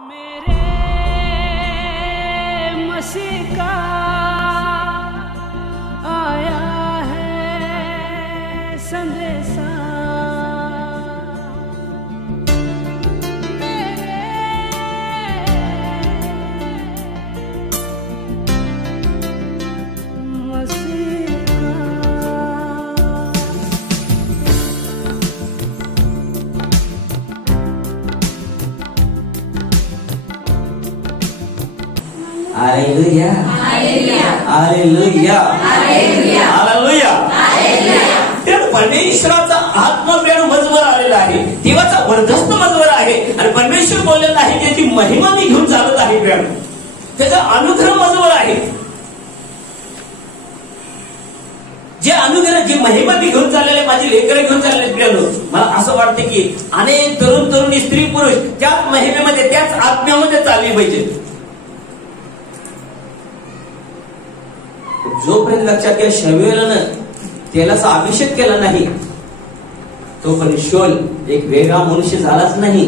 मेरे मसीह का आया है संदेशा, हालेलुया हालेलुया हालेलुया हालेलुया। परमेश्वराचा आत्मप्रेम मजवर आलेला आहे, देवाचा वर्धस्थ मजवर आहे आणि परमेश्वर बोललेला आहे त्याची महिमा मी घेऊन चालत आहे प्रेम, त्याचा अनुग्रह मजवर आहे। जे अनुग्रह जी महिमा मी घेऊन चाललेले, माझी लेकरं घेऊन चाललेले प्रेम, मला असं वाटतं की अनेक तरुण तरुणी स्त्री पुरुष त्याच महिमेमध्ये त्याच आत्म्यामध्ये चालली पाहिजे। जोपर्यंत लक्षात घ्या शमूएलानं तेलाचा अभिषेक केला नाही तोपर्यंत शौल एक वेगळा मनुष्य झालाच नाही।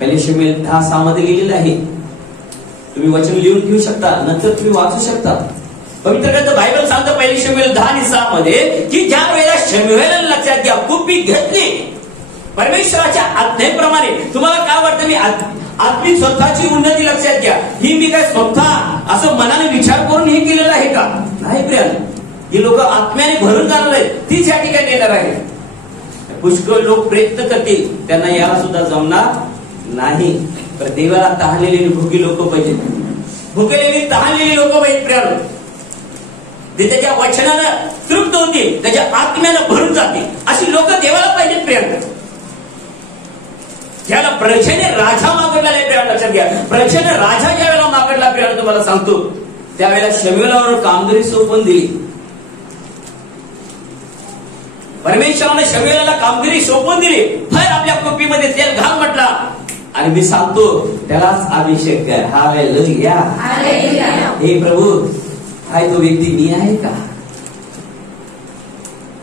पहिले शमूएल 10:6 मध्ये लिहिलेलं आहे, तुम्ही वचन लिहून घेऊ शकता, नंतर तुम्ही वाचू शकता। पवित्र ग्रंथ बायबल सांगतं पहिले शमूएल 10:6 मध्ये की ज्या वेळेला शमूएलानं लक्षात घ्या कुपी घेतली परमेश्वराच्या आज्ञेप्रमाणे। तुम्हाला काय वाटतं मी आत्मिक स्वतःची उन्नती लक्षात घ्या, ही मी काय स्वतः असं मनाने विचार करून हे केलेलं आहे का? नाही प्रियानो, ही लोक आत्म्याने भरून जाणार आहेत, तीच या ठिकाणी येणार आहे। पुष्कळ लोक प्रयत्न करतील, त्यांना याला सुद्धा जमणार नाही। पण देवाला तहानलेली भुकी लोक पाहिजे, भुकेलेली तहानलेली लोक पाहिजे प्रियानो। ते त्याच्या वचनानं तृप्त होतील, त्याच्या आत्म्यानं भरून जातील, अशी लोक देवाला पाहिजेत प्रियानो। ज्याला प्रजेने राजा मागडला प्रियानो, लक्षात घ्या, प्रजेने राजा ज्या वेळेला मागडला प्रियानो, तुम्हाला सांगतो त्यावेळेला शमूएलावर कामगिरी सोपवून दिली। परमेश्वराने शमूएलाला कामगिरी सोपवून दिली, हर आपल्या कुपीमध्ये तेल घाल म्हटला आणि मी सांगतो त्यालाच अभिषेक कर। Hallelujah hallelujah. हे प्रभू, काय तो व्यक्ती मी आहे का?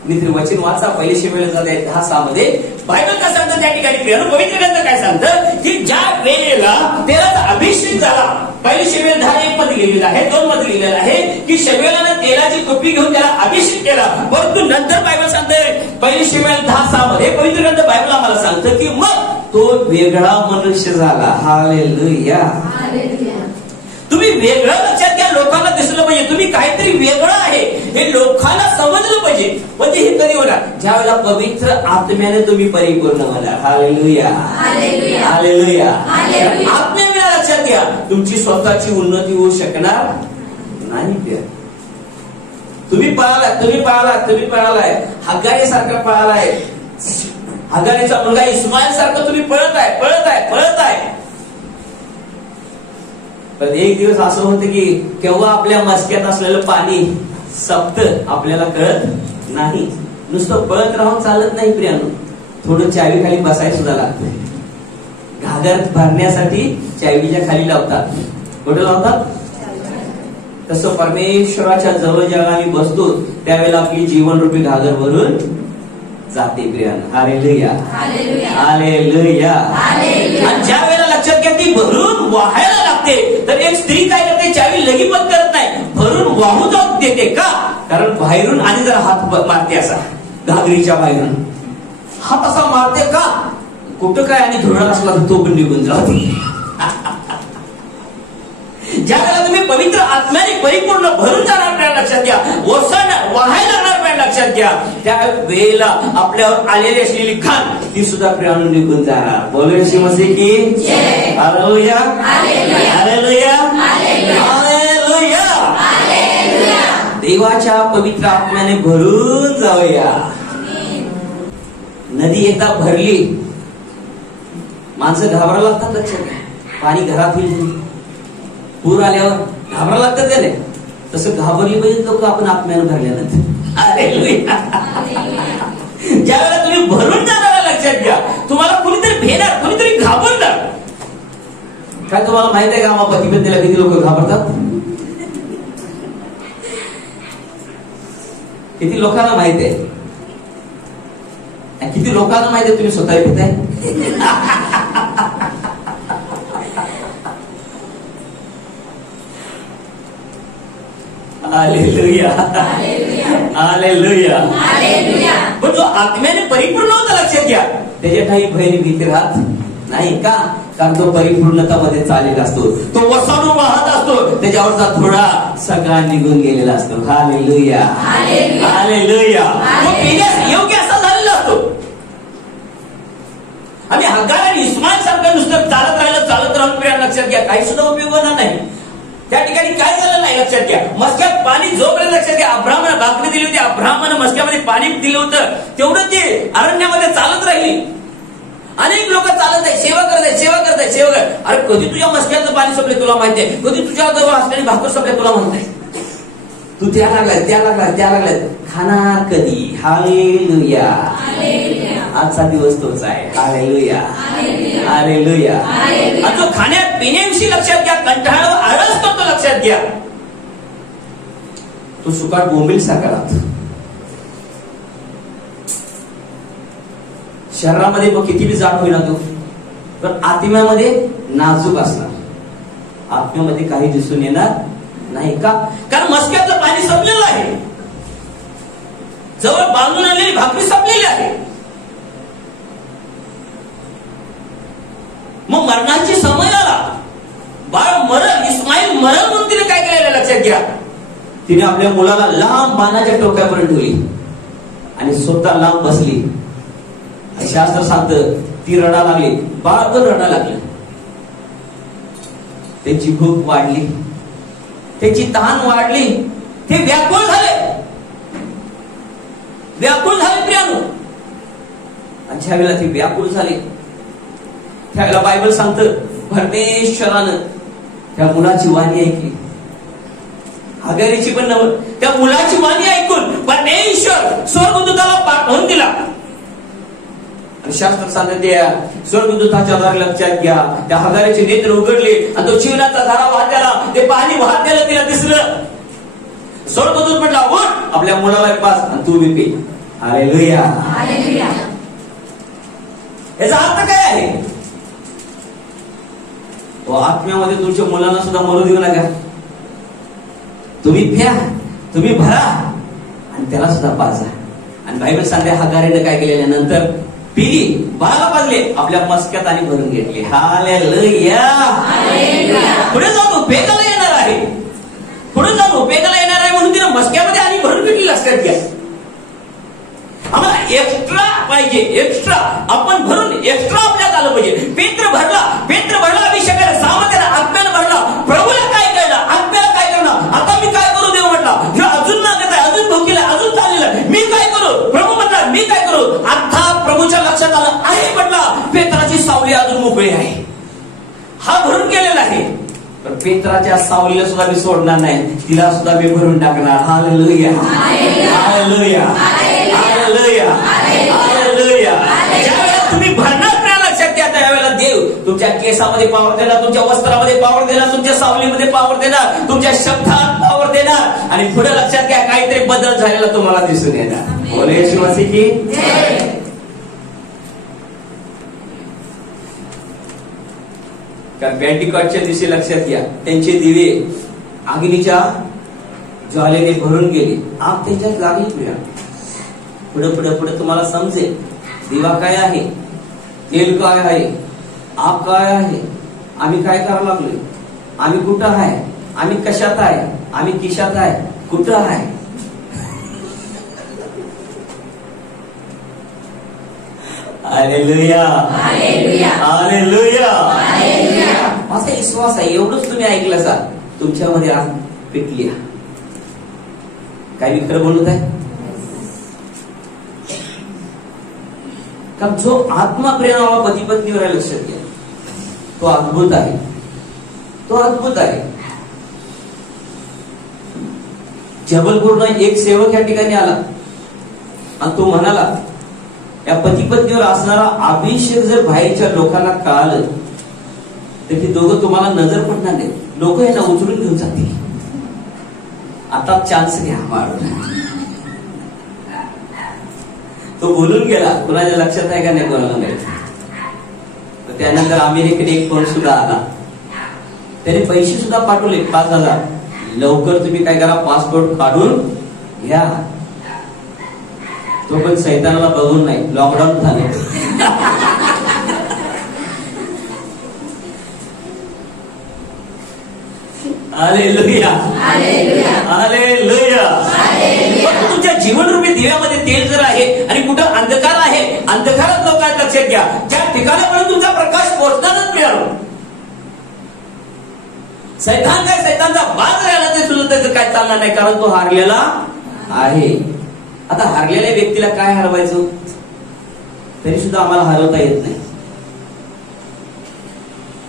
मित्र वचन वाचा, पहिले शमूएल 10:6 मध्ये बायबल काय सांगतं त्या ठिकाणी प्रियानो, पवित्र ग्रंथ काय सांगतं की ज्या वेळेला तेलाचा अभिषेक झाला, पहिले शमूएल 10:1 मध्ये लिहिलेलं आहे, 2 मध्ये लिहिलेलं आहे की शमूएलानं तेलाची कुपी घेऊन त्याला अभिषेक केला। परंतु नंतर बायबल सांगते पहिले शमूएल 10:6 मध्ये पवित्र ग्रंथ बायबल आम्हाला सांगतं की मग तो वेगळा मनुष्य झाला। Hallelujah hallelujah. तुम्ही वेगळं लक्षात घ्या, लोकांना दिसलं पाहिजे तुम्ही काहीतरी वेगळं आहे हे लोकांना समजलं पाहिजे। म्हणजे हे कधी होणार? ज्या वेळेला पवित्र आत्म्याने तुम्ही परिपूर्ण होणार। Hallelujah hallelujah hallelujah. आत्म्याने लक्षात घ्या, तुमची स्वतःची उन्नती होऊ शकणार नाही। तुम्ही पळालाय हगारीसारखं पळालाय, हगारीचा मुलगा इस्माईल सारखं तुम्ही पळत आहे। पण एक दिवस असं होतं की केव्हा आपल्या मस्क्यात असलेलं पाणी सपत आपल्याला कळत नाही। नुसतं पळत राहून चालत नाही प्रियानो, थोडं चावी खाली बसायला सुद्धा लागतं। घागर भरण्यासाठी चावीच्या खाली लावतात, कुठे लावतात? तसं परमेश्वराच्या जवळ जेव्हा आम्ही बसतो त्यावेळेला आपली जीवनरूपी घागर भरून जाते प्रियानो। Hallelujah hallelujah hallelujah. आणि ज्या वेळेला लक्षात घ्या ती भरून वाहायला लागते, तर एक स्त्री काय करते? चावी लगेच करत नाही, भरून वाहू जाऊ देते का? कारण बाहेरून आणि जर हात मारते असा, घागरीच्या बाहेरून हात असा मारते का? कुठं काय आणि धुळा असला तर तो पण निघून जातो। ज्या वेळेला तुम्ही पवित्र आत्म्याने परिपूर्ण भरून जाणार प्रिया, लक्षात घ्या, ओसण वाहायला लागणार प्रिया, लक्षात घ्या, त्या वेळेला आपल्यावर आलेली असलेली घाण ती सुद्धा प्रियानं निघून जाणार। बोलो येशू मसीह की जय। Hallelujah hallelujah hallelujah hallelujah. देवाच्या पवित्र आत्म्याने भरून जाऊया। नदी एकदा भरली, माणसं घाबरायला लागतात, लक्षात घ्या, पाणी घरात येईल, पूर आल्यावर घाबरायला लागतात त्याने, तसं घाबरली पाहिजे लोक आपण आत्म्यानं भरल्यानंतर। ज्या वेळेला तुम्ही भरून जाणार लक्षात घ्या, तुम्हाला कुणीतरी भेटणार, कुणीतरी घाबरणार। काय तुम्हाला माहित आहे का आम्हा पतिपत्नीला किती लोक घाबरतात? किती लोकांना माहित आहे? किती लोकांना माहिती आहे तुम्ही स्वतः पिताय? Hallelujah, hallelujah. पण जो आत्म्याने परिपूर्ण होता, लक्षात घ्या, त्याच्या काही भय भीती राहत नाही. का? कारण तो परिपूर्णतामध्ये चाललेला असतो. तो वसाडून वाहत असतो, त्याच्यावरचा थोडा सगळा निघून गेलेला असतो. Hallelujah, hallelujah. तो पिण्यास योग्य असा झालेला असतो. आणि हगार आणि इस्माईल सारखं नुसतं चालत राहिलं प्रिया, लक्षात घ्या, काही सुद्धा उपयोग होणार नाही. त्या ठिकाणी काय झालं नाही, लक्षात घ्या. मस्क्यात पाणी जोपर्यंत, लक्षात घ्या, अब्राहमानं भाकरी दिली होती, अब्राहमानं मस्क्यामध्ये पाणी दिलं होतं, तेवढं ते अरण्यामध्ये चालत राहिली. अनेक लोक चालत आहे, सेवा करत आहे, सेवा करत आहे, सेवा करत. अरे कधी तुझ्या मस्क्याचं पाणी संपले तुला माहिती आहे, कधी तुझ्या जवळ असलेली भाकर संपले तुला म्हणत आहे. तू त्या लागलाय खाणार कधी. हालेलुया. आजचा दिवस तोच आहे. Hallelujah, hallelujah. आणि जो खाण्यात पिण्याविषयी, लक्षात घ्या, कंटाळा आळस करतो, लक्षात घ्या, तो सुकाट बोंबील सारखा राहतो. शरीरामध्ये मग किती बी जाड होईना तो, पण आत्म्यामध्ये नाजूक असणार, आत्म्यामध्ये काही दिसून येणार नाही. का? कारण मस्क्यातलं पाणी संपलेलं आहे, जवळ बांधून आणलेली भाकरी संपलेली आहे. मग मरणाची समय आला, बाळ मरण, इस्माईल मरण, म्हणून तिने काय केलेलं, लक्षात घ्या, तिने आपल्या मुलाला लांब बाणाच्या टोक्यापर्यंत ठेवली आणि स्वतः लांब बसली. शास्त्र सांगतं ती रडा लागली, बाळ पण रडा लागलं. त्यांची भूक वाढली, त्याची तहान वाढली, ते व्याकुळ झाले प्रियानो. आणि ज्या वेळेला ते व्याकुळ झाले, त्यावेळेला बायबल सांगतं परमेश्वरानं त्या मुलाची वाणी ऐकली. हगारीची पण नव्हतं, त्या मुलाची वाणी ऐकून परमेश्वर स्वर्गदूताला पाठवून दिला. शास्त्र सांगते त्या स्वर्गदूताच्या द्वारे, लक्षात घ्या, त्या हगारीचे नेत्र उघडले आणि तो जीवनाचा धारा वाहत्याला, ते पाणी वाहत्याला तिला दिसलं. स्वर्गदूत म्हटला, उठ, आपल्या मुलाला पास आणि तू बी पी. हालेलुया. याचा अर्थ काय आहे? तो आत्म्यामध्ये तुमच्या मुलांना सुद्धा मरू देऊ नका. तुम्ही प्या, तुम्ही भरा आणि त्याला सुद्धा पाजा. आणि बायबल सांगते हगारीने काय केलेल्या नंतर पिली, बाळाला पाजले, आपल्या मस्क्यात आणि भरून घेतली. हालेलुया. पुढे जाऊन उपयोगाला येणार आहे, पुढे जाऊन उपयोगाला येणार आहे, म्हणून तिने मस्क्यामध्ये आणि भरून घेतली. लक्षात घ्या, आम्हाला एक्स्ट्रा पाहिजे, एक्स्ट्रा आपण भरून एक्स्ट्रा आपल्यात आलं पाहिजे. पेत्र भरला अभिषेकाला, सामर्थ्याला, आत्म्याला भरला. प्रभूला काय कळलं, आत्म्याला काय करणार, आता मी काय करू, देव म्हटला, हे अजून मागत आहे, अजून भोगीला, अजून चाललेलं, मी काय करू, प्रभू म्हटला, मी काय करू. आता प्रभूच्या लक्षात आलं आहे, म्हटला पेत्राची सावली अजून मोकळी आहे, हा भरून गेलेला आहे. पण पेत्राच्या सावलीला सुद्धा मी सोडणार नाही, तिला सुद्धा मी भरून टाकणार. Hallelujah, hallelujah, hallelujah, hallelujah. ज्यावेळेला तुम्ही भरणार, लक्षात घ्या, त्यावेळेला देव तुमच्या केसामध्ये पावर देणार, तुमच्या वस्त्रामध्ये पावर देणार, तुमच्या सावलीमध्ये पावर देणार, तुमच्या शब्दात पावर देणार. आणि पुढे लक्षात घ्या, काहीतरी बदल झालेला तुम्हाला दिसून येणार. बोले येशू मसीह की जय. कारण पेंटिकॉस्टच्या दिवशी, लक्षात घ्या, त्यांचे दिवे अग्नीच्या ज्वालेने भरून गेले, आग त्यांच्यात लागली. पुढे पुढे पुढे तुम्हाला समजेल दिवा काय आहे, तेल काय आहे, आग काय आहे, आम्ही काय करायला लागलोय, आम्ही कुठं आहे, आम्ही कशात आहे, आम्ही किशात आहे, कुठं आहे. Hallelujah, hallelujah, hallelujah. माझा विश्वास आहे, एवढंच तुम्ही ऐकलं सा, तुमच्यामध्ये आज पेटली. काय मी खरं बोलत आहे? कारण जो आत्मा प्रेरणा पती पत्नीवर आहे, लक्षात घ्या, तो अद्भुत आहे, तो अद्भुत आहे. जबलपूरनं एक सेवक या ठिकाणी आला आणि तो म्हणाला, या पती पत्नीवर असणारा अभिषेक जर बाहेरच्या लोकांना कळालं तर ती दोघं तुम्हाला नजर पडणार नाही, लोक यांना उचलून घेऊन जातील. आता चान्स घ्या मारून. तो बोलून गेला, कुणाच्या लक्षात आहे का नाही, कोणाला नाही. त्यानंतर अमेरिकेने एक फोन सुद्धा आला, त्याने पैसे सुद्धा पाठवले, 5,000 लवकर तुम्ही काय करा, पासपोर्ट काढून घ्या. तो पण सैतानाला बघून नाही, लॉकडाऊन झालं. Hallelujah, hallelujah. तुमच्या जीवनरूपी दिव्यामध्ये तेल जर आहे आणि कुठं अंधकार आहे, अंधकारात लोक काय लक्षात घ्या, ज्या ठिकाणापर्यंत तुमचा प्रकाश पोहोचणारच मिळाला. सैतान काय, सैतानचा बाज राहिला ते सुद्धा त्याचं काय चालणार नाही, कारण तो हारलेला आहे. आता हारलेल्या व्यक्तीला काय हरवायचं, तरी सुद्धा आम्हाला हरवता येत नाही.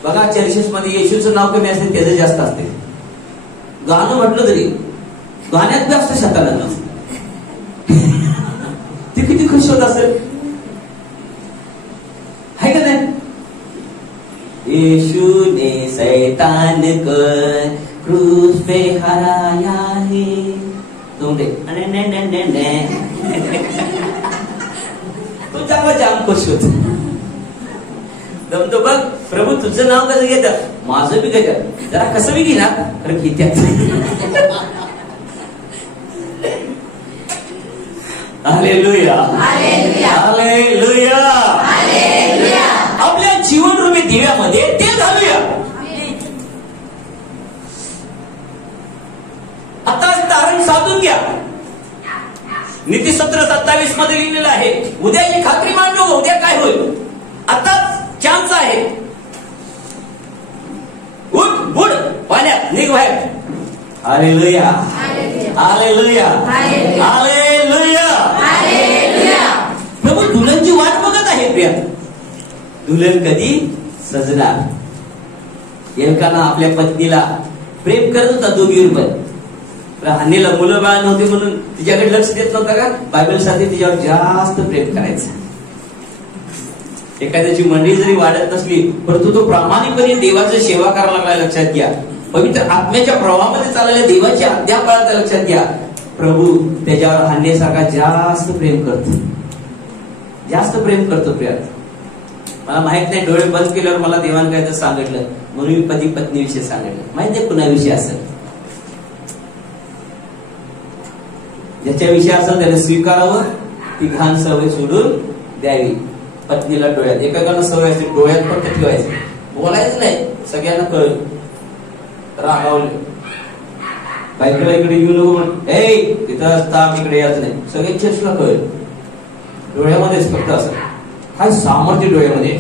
बघा चर्चेस मध्ये येशूचं नाव कमी असते, त्याचं जास्त असते. गाणं म्हटलं तरी गाण्यात बी असतं शताला, ते किती खुश होत असेल, आहे का नाही. यीशु ने शैतान को क्रूस पे हराया है. तुमरे तो जाम खुश होत. जमतो बघ, प्रभू तुझं नाव कसं घेतं, माझं बी घेतं, जरा कसं बी घेणार, कारण घेत्याच. Hallelujah, hallelujah. आपल्या जीवनरूपी दिव्यामध्ये ते घालूया. आता तारण साधून घ्या. नीती 17:27 मध्ये लिहिलेलं आहे, उद्याची खात्री मांडू, उद्या काय होईल, आताच चान्स आहे. उठ बुड पाण्यात निघ बाहेर. Hallelujah, hallelujah, hallelujah. प्रभू दुल्हनची वाट बघत आहे. प्रिया, दुल्हन कधी सजणार. एलकाना आपल्या पत्नीला प्रेम करत होता, दोघीवर पण. हन्नीला मुलं बाळ नव्हते म्हणून तिच्याकडे लक्ष देत नव्हता का, बायबल साठी तिच्यावर जास्त प्रेम करायचं. एखाद्याची मंडळी जरी वाढत नसली, परंतु तो प्रामाणिकपणे देवाची सेवा करायला लागला. लक्षात घ्या, पवित्र आत्म्याच्या प्रवाहामध्ये चाललेल्या देवाची आज्ञा पाळायला लक्षात घ्या. प्रभू त्याच्यावर हन्नीसारखा जास्त प्रेम करतो, जास्त प्रेम करतो. प्रिया, मला माहित नाही, डोळे बंद केल्यावर मला देवान काय तर सांगितलं, म्हणून मी पती पत्नी विषयी सांगितलं. माहित नाही कुणाविषयी असेल, ज्याच्याविषयी असेल त्याने स्वीकारावं, ती घाण सवय सोडून द्यावी. पत्नीला डोळ्यात, एकाकडनं सवय असते डोळ्यात फक्त ठेवायचं, बोलायचं नाही, सगळ्यांना कळलं. रागावले, बायकोला इकडे येऊ नको म्हणून, ए तिथं असता इकडे यायचं नाही, सगळे चर्चला कळलं. डोळ्यामध्येच फक्त असं, काय सामर्थ्य डोळ्यामध्ये.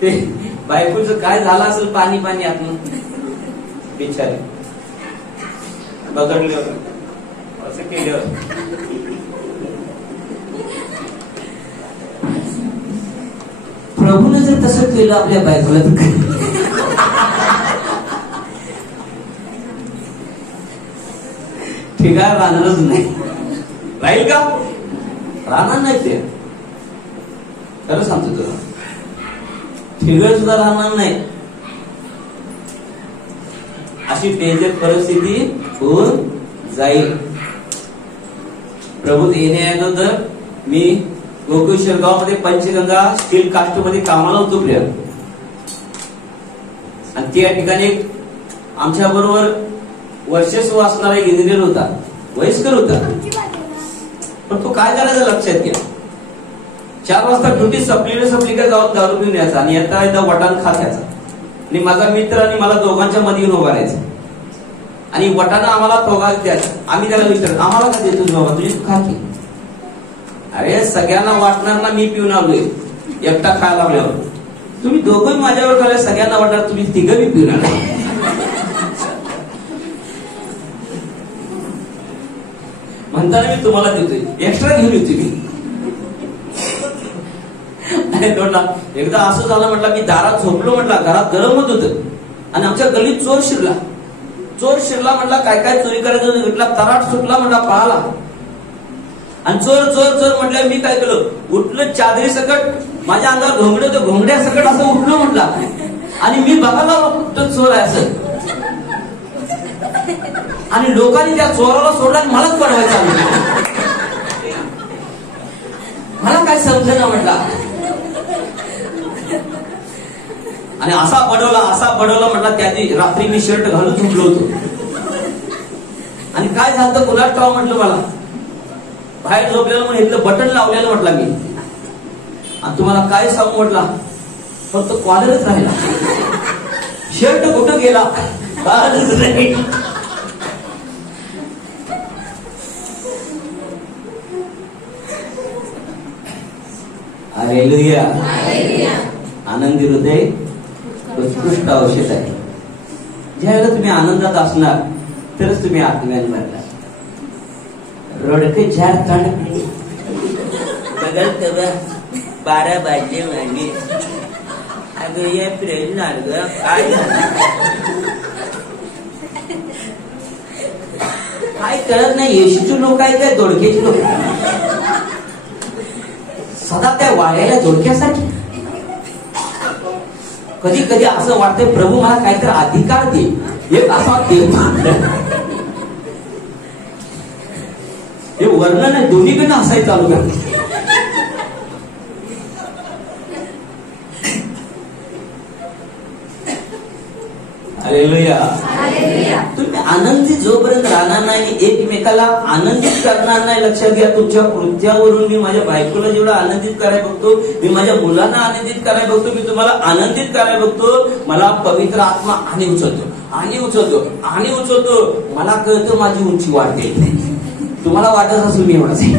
ते बायकोचं काय झालं असेल, पाणी पाणी आतून बिचारे बदलले, असं केलं. प्रभूने जर तसं केलं आपल्या बायकोला तर ठिकाण राहणारच नाही. राहील का, राहणार नाही. ते खरं सांगतो तुला, ठिगळ सुद्धा राहणार नाही. अशी डेंजर परिस्थिती होऊन जाईल. प्रभू येण्याअगोदर मी गोकुळ शिरगाव मध्ये पंचगंगा स्टील कास्ट मध्ये कामाला होतो. प्रिया, आणि त्या ठिकाणी आमच्या बरोबर वर्षस्व असणारा एक इंजिनियर होता, वयस्कर होता. पण तो काय करायचा लक्षात घ्या, 4 वाजता ड्युटी संपली का जाऊन दारू पिऊन यायचा आणि येता वटाण खात यायचा. आणि माझा मित्र आणि मला दोघांच्या मध्ये येऊन उभा राहायचा आणि वटाणा आम्हाला दोघांना द्यायचा. आम्ही त्याला विचारतो, आम्हाला का देतो बाबा, तुझी खा की. अरे सगळ्यांना वाटणार ना, मी पिऊन आलोय एकटा खायला लागल्यावर. तुम्ही दोघं माझ्यावर खाल्ले, सगळ्यांना वाटणार तुम्ही तिघं बी पिऊन आला. म्हणताना मी तुम्हाला देतोय, एक्स्ट्रा घेऊन येतो मी. एकदा असं झालं, म्हटलं मी दारात झोपलो, म्हटलं घरात गरम होत होतं आणि आमच्या गल्लीत चोर शिरला. म्हटलं काय काय चोरी करायचं म्हटलं, तराट सुटला, म्हटला पळाला. आणि चोर चोर चोर म्हटलं, मी काय केलं, उठलं चादरी सकट, माझ्या अंगावर घोंगडे होतं, घोंगड्या सकट असं उठलो म्हटला. आणि मी बघायला कुठं चोर आहे असं, आणि लोकांनी त्या चोराला सोडला आणि मलाच पडवायचं. मला काय समजेना म्हटला. आणि असा पडवला म्हटला. त्या दिवशी रात्री मी शर्ट घालून झोपलो होतो. आणि काय झालं गुलाब ठाव म्हटलं. मला बाहेर झोपलेलं म्हणून इथलं बटन लावलेलं म्हटलं मी. आणि तुम्हाला काय सांगू म्हटला, फक्त कॉलरच राहिला. शर्ट कुठं गेला कळालंच नाही. हालेलुया. आनंदी हृदय उत्कृष्ट औषध आहे. ज्यावेळेला तुम्ही आनंदात असणार तरच तुम्ही आत्म्यान भरला. रडके झाड काढ बघल तेव्हा 12 वाजले मागे. अगं या प्रेम झाड काय झालं काय कळत नाही. येशूचे लोक आहेत काय दोडक्याचे लोक. सदा त्या वाळ्याला दोडक्यासारखी. कधी कधी असं वाटतंय प्रभू मला काहीतरी अधिकार दे. एक असा देव हे वर्णन आहे. दोन्हीकडनं असायचं चालू करते. हालेलुया. तुम्ही आनंदी जोपर्यंत राहणार नाही, एकमेकाला आनंदित करणार नाही. लक्षात घ्या, तुमच्या कृत्यावरून मी माझ्या बायकोला जेवढं आनंदित करायला बघतो, मी माझ्या मुलांना आनंदित करायला बघतो, मी तुम्हाला आनंदित करायला बघतो. मला पवित्र आत्मा आणि उचलतो. मला कळतं माझी उंची वाढते. तुम्हाला वाटत असेल मी एवढाच आहे.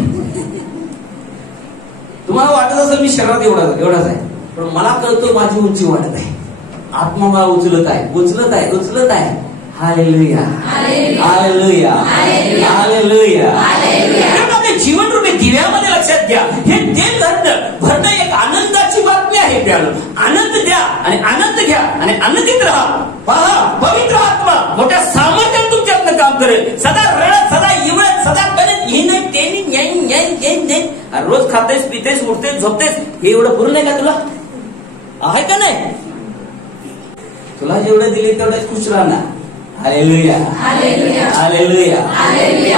तुम्हाला वाटत असेल मी शरीरात एवढाच आहे. पण मला कळतं माझी उंची वाढत आहे. आत्मा मला उचलत आहे. हालेलुया. हालेलुया. हालेलुया. आपल्या जीवन रूपी दिव्यामध्ये लक्षात घ्या, हे तेल भरणं एक आनंदाची बातमी आहे. प्यालो आनंद द्या आणि आनंद घ्या आणि आनंदित राहा. पहा, पवित्र आत्मा मोठ्या सामर्थ्याने तुमच्यातनं काम करेल. सदा रडत, सदा इवळत, सदा करत हे नाही ते नाही. रोज खातेस, पितेस, उठतेस, झोपतेस. हे एवढं पुरं नाही का तुला? आहे का नाही? तुला जेवढं दिले तेवढंच खुश राहणार. हालेलुया. हालेलुया.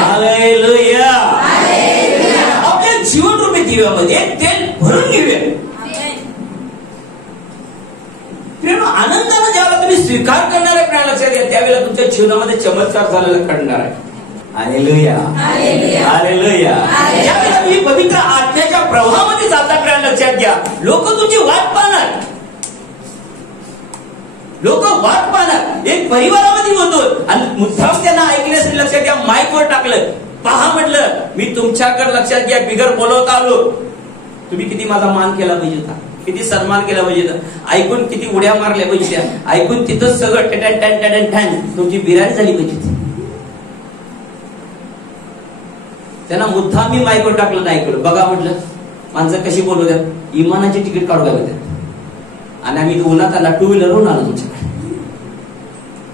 हालेलुया. आपल्या जीवन रूपी दिव्यामध्ये तेल भरून घेऊया. आनंदाने ज्यावेळेला तुम्ही स्वीकार करणार आहे प्राण लक्षात घ्या, त्यावेळेला तुमच्या जीवनामध्ये चमत्कार झालेला घडणार आहे. हालेलुया. हालेलुया. ज्यावेळेला तुम्ही पवित्र आत्म्याच्या प्रवाहामध्ये जाता प्राण लक्षात घ्या, लोक तुमची वाट पाहणार. एक परिवारामध्ये होतो आणि मुद्दाम त्यांना ऐकले असेल. लक्षात घ्या, माईकवर टाकलं. पहा म्हटलं, मी तुमच्याकडे लक्षात घ्या बिगर बोलवता आलो. तुम्ही किती माझा मान केला पाहिजे होता, किती सन्मान केला पाहिजे होता, ऐकून किती उड्या मारल्या पाहिजे त्या, ऐकून तिथंच सगळं टॅन तुमची बिरारी झाली पाहिजे. त्यांना मुद्दाम मी माईकवर टाकलं नाही ऐकलं. बघा म्हटलं माणसं कशी बोलवतात. इमानाची तिकीट काढू द्या आणि आम्ही उन्हात आला 2 व्हीलरवरून आलो तुमच्याकडे.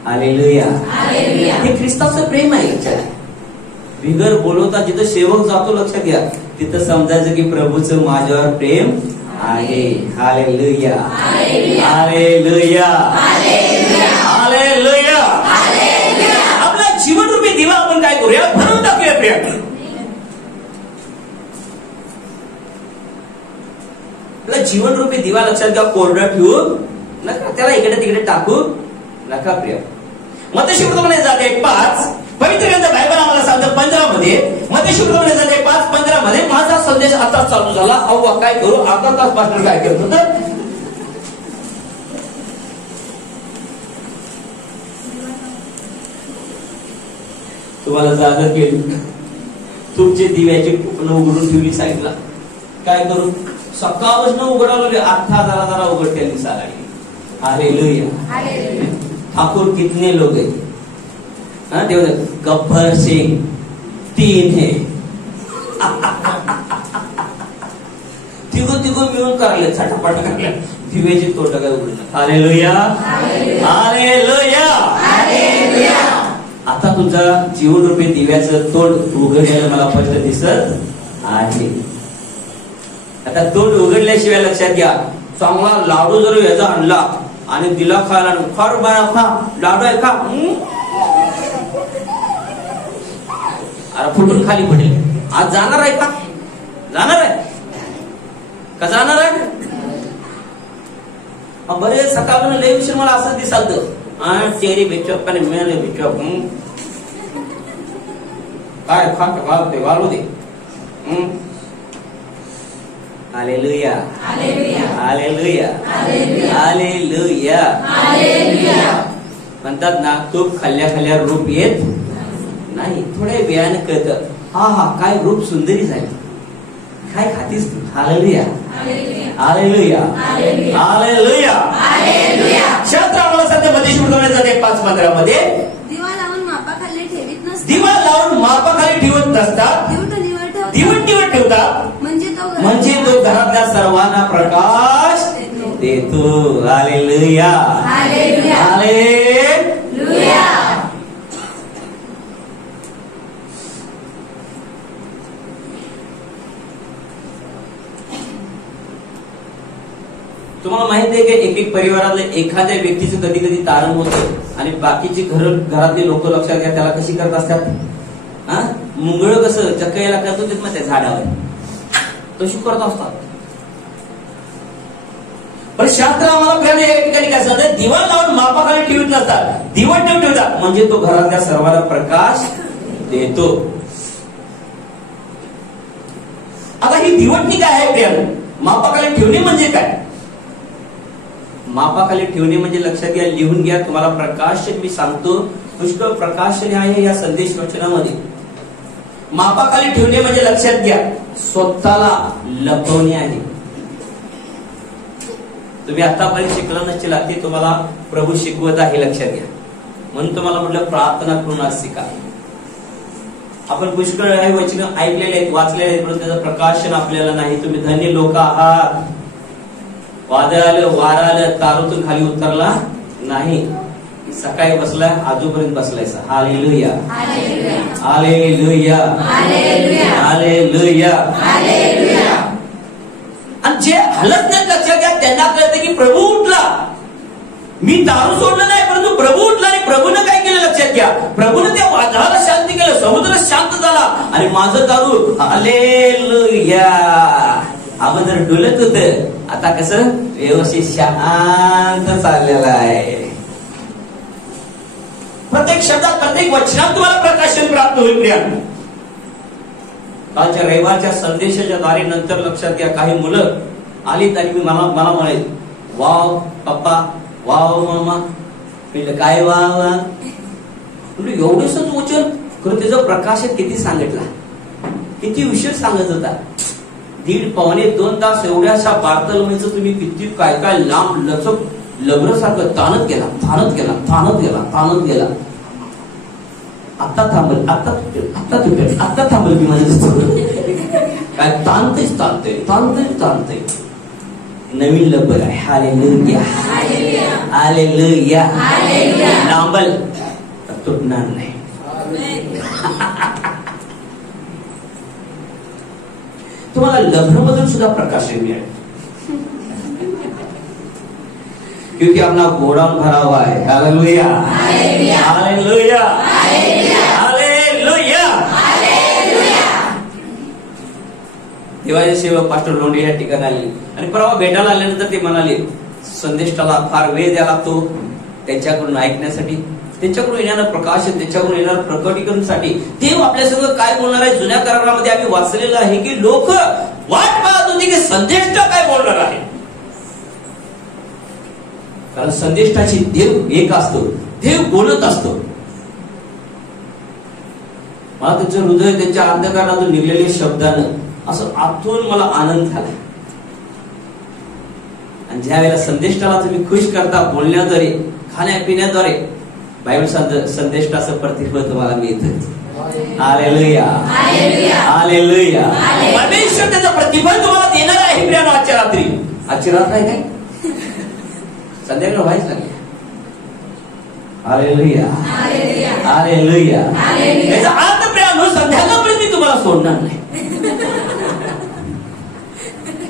हालेलुया. हे ख्रिस्ताचं प्रेम आहे. लक्षात बिगर बोलवता जिथं सेवक जातो लक्षात घ्या, तिथं समजायचं की प्रभूचं माझ्यावर प्रेम आहे. हालेलुया. हालेलुया. हालेलुया. आपला जीवन रूपी दिवा आपण काय करूया, भरून टाकूया प्रेम. आपला जीवन रूपी दिवा लक्षात घ्या, कोरडा ठेवून नका, त्याला इकडे तिकडे टाकू नका प्रिय. मत्तशुभ्रमणे जाते 5 पवित्र ग्रंथ बायबल आम्हाला सांगतं 15 मध्ये. मत्तशुभ्रमणे जाते 5:15 मध्ये माझा संदेश आता चालू झाला. अव्वा काय करू, अर्धा तास पासून काय करत होतं. तुम्हाला जागा केली, तुमचे दिव्याची कुपन उघडून ठेवली. सांगितलं काय करू, सकाळपासून उघडावले, आत्ता जरा उघड त्यांनी सांगायला. हालेलुया. ठाकुर कितने लोग हैं? गब्बर सिंह 3 है. तिघो मिळून करले, छटापट करले. दिव्याची तोंड काय उघडलं. हालेलुया. हालेलुया. आता तुमचा जीवन रूपी दिव्याचं तोंड उघडलेलं मला स्पष्ट दिसत आहे. आता तोंड उघडल्याशिवाय लक्षात घ्या, चांगला लाडू जर याचा आणला आणि दिला खायला, खर बाळा खा, लाडू आहे का, अरे फुटून खाली पडेल. आज जाणार आहे का, जाणार आहे का जाणार आहे? बरे सकाळून लय विषय मला असं दिसालत चेरी बेचॉप आणि मेले बेचॉप काय खाट घालते घालू दे. हालेलुया हालेलुया हालेलुया म्हणतात ना तूप खाल्ल्या खाल्ल्या रूप येत नाही, थोड्या वेळाने कळतं हा काय रूप सुंदरी झाली, काय खातीस. Hallelujah hallelujah hallelujah. शास्त्र आम्हाला सांगते मध्येश जाते 5:15 दिवा लावून मापाखाली ठेवीत नसतात, दिवा लावून मापाखाली ठेवत नसतात, दिवट निवड ठेवतात, म्हणजे तो घरातल्या सर्वांना प्रकाश देतो. Hallelujah hallelujah. तुम्हाला माहिती आहे की एक परिवारातल्या एखाद्या व्यक्तीचं कधी कधी तारण होतं आणि बाकीची घरातले लोक लक्षात घ्या त्याला कशी करत असतात. मुंगळ कसं चक्कायला करतो तिथं मग त्या झाडावर तशी करत असतात. पण शास्त्र आम्हाला या ठिकाणी काय सांगतात, दिवा लावून मापाखाली ठेवत नसतात, दिवा ठेवतात, म्हणजे तो घरातल्या सर्वांना प्रकाश देतो. आता ही दिवटणी काय आहे प्रियानो? मापाखाली ठेवणे म्हणजे काय? मापाखाली ठेवणे म्हणजे लक्षात घ्या, लिहून घ्या, तुम्हाला प्रकाश मी सांगतो, पुष्कळ प्रकाश आहे या संदेश वचनामध्ये. मापाखाली ठेवणे म्हणजे लक्षात घ्या स्वतःला लपवणे आहे. तुम्ही आतापर्यंत शिकला नसतील ते तुम्हाला प्रभू शिकवत आहे, लक्षात घ्या. म्हणून तुम्हाला म्हटलं प्रार्थना करून आज शिका. आपण पुष्कळ वचन ऐकलेले आहेत, वाचलेले आहेत, परंतु त्याचं प्रकाशन आपल्याला नाही. तुम्ही धन्य लोक आहात. वादळ आलं, वारा आलं, तारूतून खाली उतरला नाही, सकाळी बसलाय, आजूपर्यंत बसलायचा. Hallelujah hallelujah hallelujah. आणि जे हलत नाही लक्षात घ्या त्यांना कळतं की प्रभू उठला. मी दारू सोडलं नाही, परंतु प्रभू उठला आणि प्रभूनं काय केलं लक्षात घ्या, प्रभूनं त्या वादळाला शांती केलं, समुद्र शांत झाला आणि माझं दारू हालेलुया अगोदर डुलत होत, आता कसं व्यवस्थित शांत चाललेलं आहे. प्रत्येक शब्दात प्रत्येक वचनात तुम्हाला प्रकाशन प्राप्त होईल. प्रियांनो, कालच्या रविवारच्या संदेशाच्या द्वारे नंतर लक्षात घ्या काही मुलं आली तरी मला म्हणाले वाव पप्पा, वाव मामा. काय वाव म्हणजे एवढंच वचन खरं त्याचं प्रकाशन किती सांगितला, किती विषय सांगत होता. 1.5-2 तास एवढ्याशा बारतलमेचं तुम्ही किती काय काय लांब लचक लग्न सारखं ताणत गेला ताणत गेला ताणत गेला ताणत गेला. आता थांबल, आता तुटेल, आता तुटेल, आता थांबल. मी म्हणजे काय ताणतेच ताणते ताणते ताणते. नवीन लब्बर आहे. Hallelujah hallelujah. लांबल तुटणार नाही. तुम्हाला लग्नामधून सुद्धा प्रकाशन मिळेल, क्योंकि अपना गोडाऊन भरा हुआ है. Hallelujah hallelujah hallelujah. देवाचे सेवक पास्टर लोंढे या ठिकाणी आले आणि परवा भेटायला आल्यानंतर ते म्हणाले संदेशाला फार वेळ द्यावा लागतो त्यांच्याकडून ऐकण्यासाठी, त्यांच्याकडून येणारं प्रकाश, त्यांच्याकडून येणारं प्रकटीकरणासाठी. देव आपल्यासंग काय बोलणार आहे? जुन्या करारामध्ये आम्ही वाचलेलं आहे की लोक वाट पाहत होती की संदेष्टा काय बोलणार आहे, कारण संदेष्टाची देव एक असतो, देव बोलत असतो. मला त्यांचं हृदय त्यांच्या अंधकारातून निघलेल्या शब्दानं असं आतून मला आनंद झाला. आणि ज्या वेळेला संदेष्टाला तुम्ही खुश करता बोलण्याद्वारे, खाण्यापिण्याद्वारे, बायबल संदेष्टाचं प्रतिफळ तुम्हाला मिळतं. Hallelujah hallelujah. परमेश्वर त्याचं प्रतिफळ तुम्हाला देणार आहे. प्रियानो, आजच्या रात्री, आजची रात्र आहे काय संध्याकाळी व्हायच लागली. Hallelujah hallelujah. याचा अर्थ प्रियानो संध्याकाळपर्यंत मी तुम्हाला सोडणार नाही.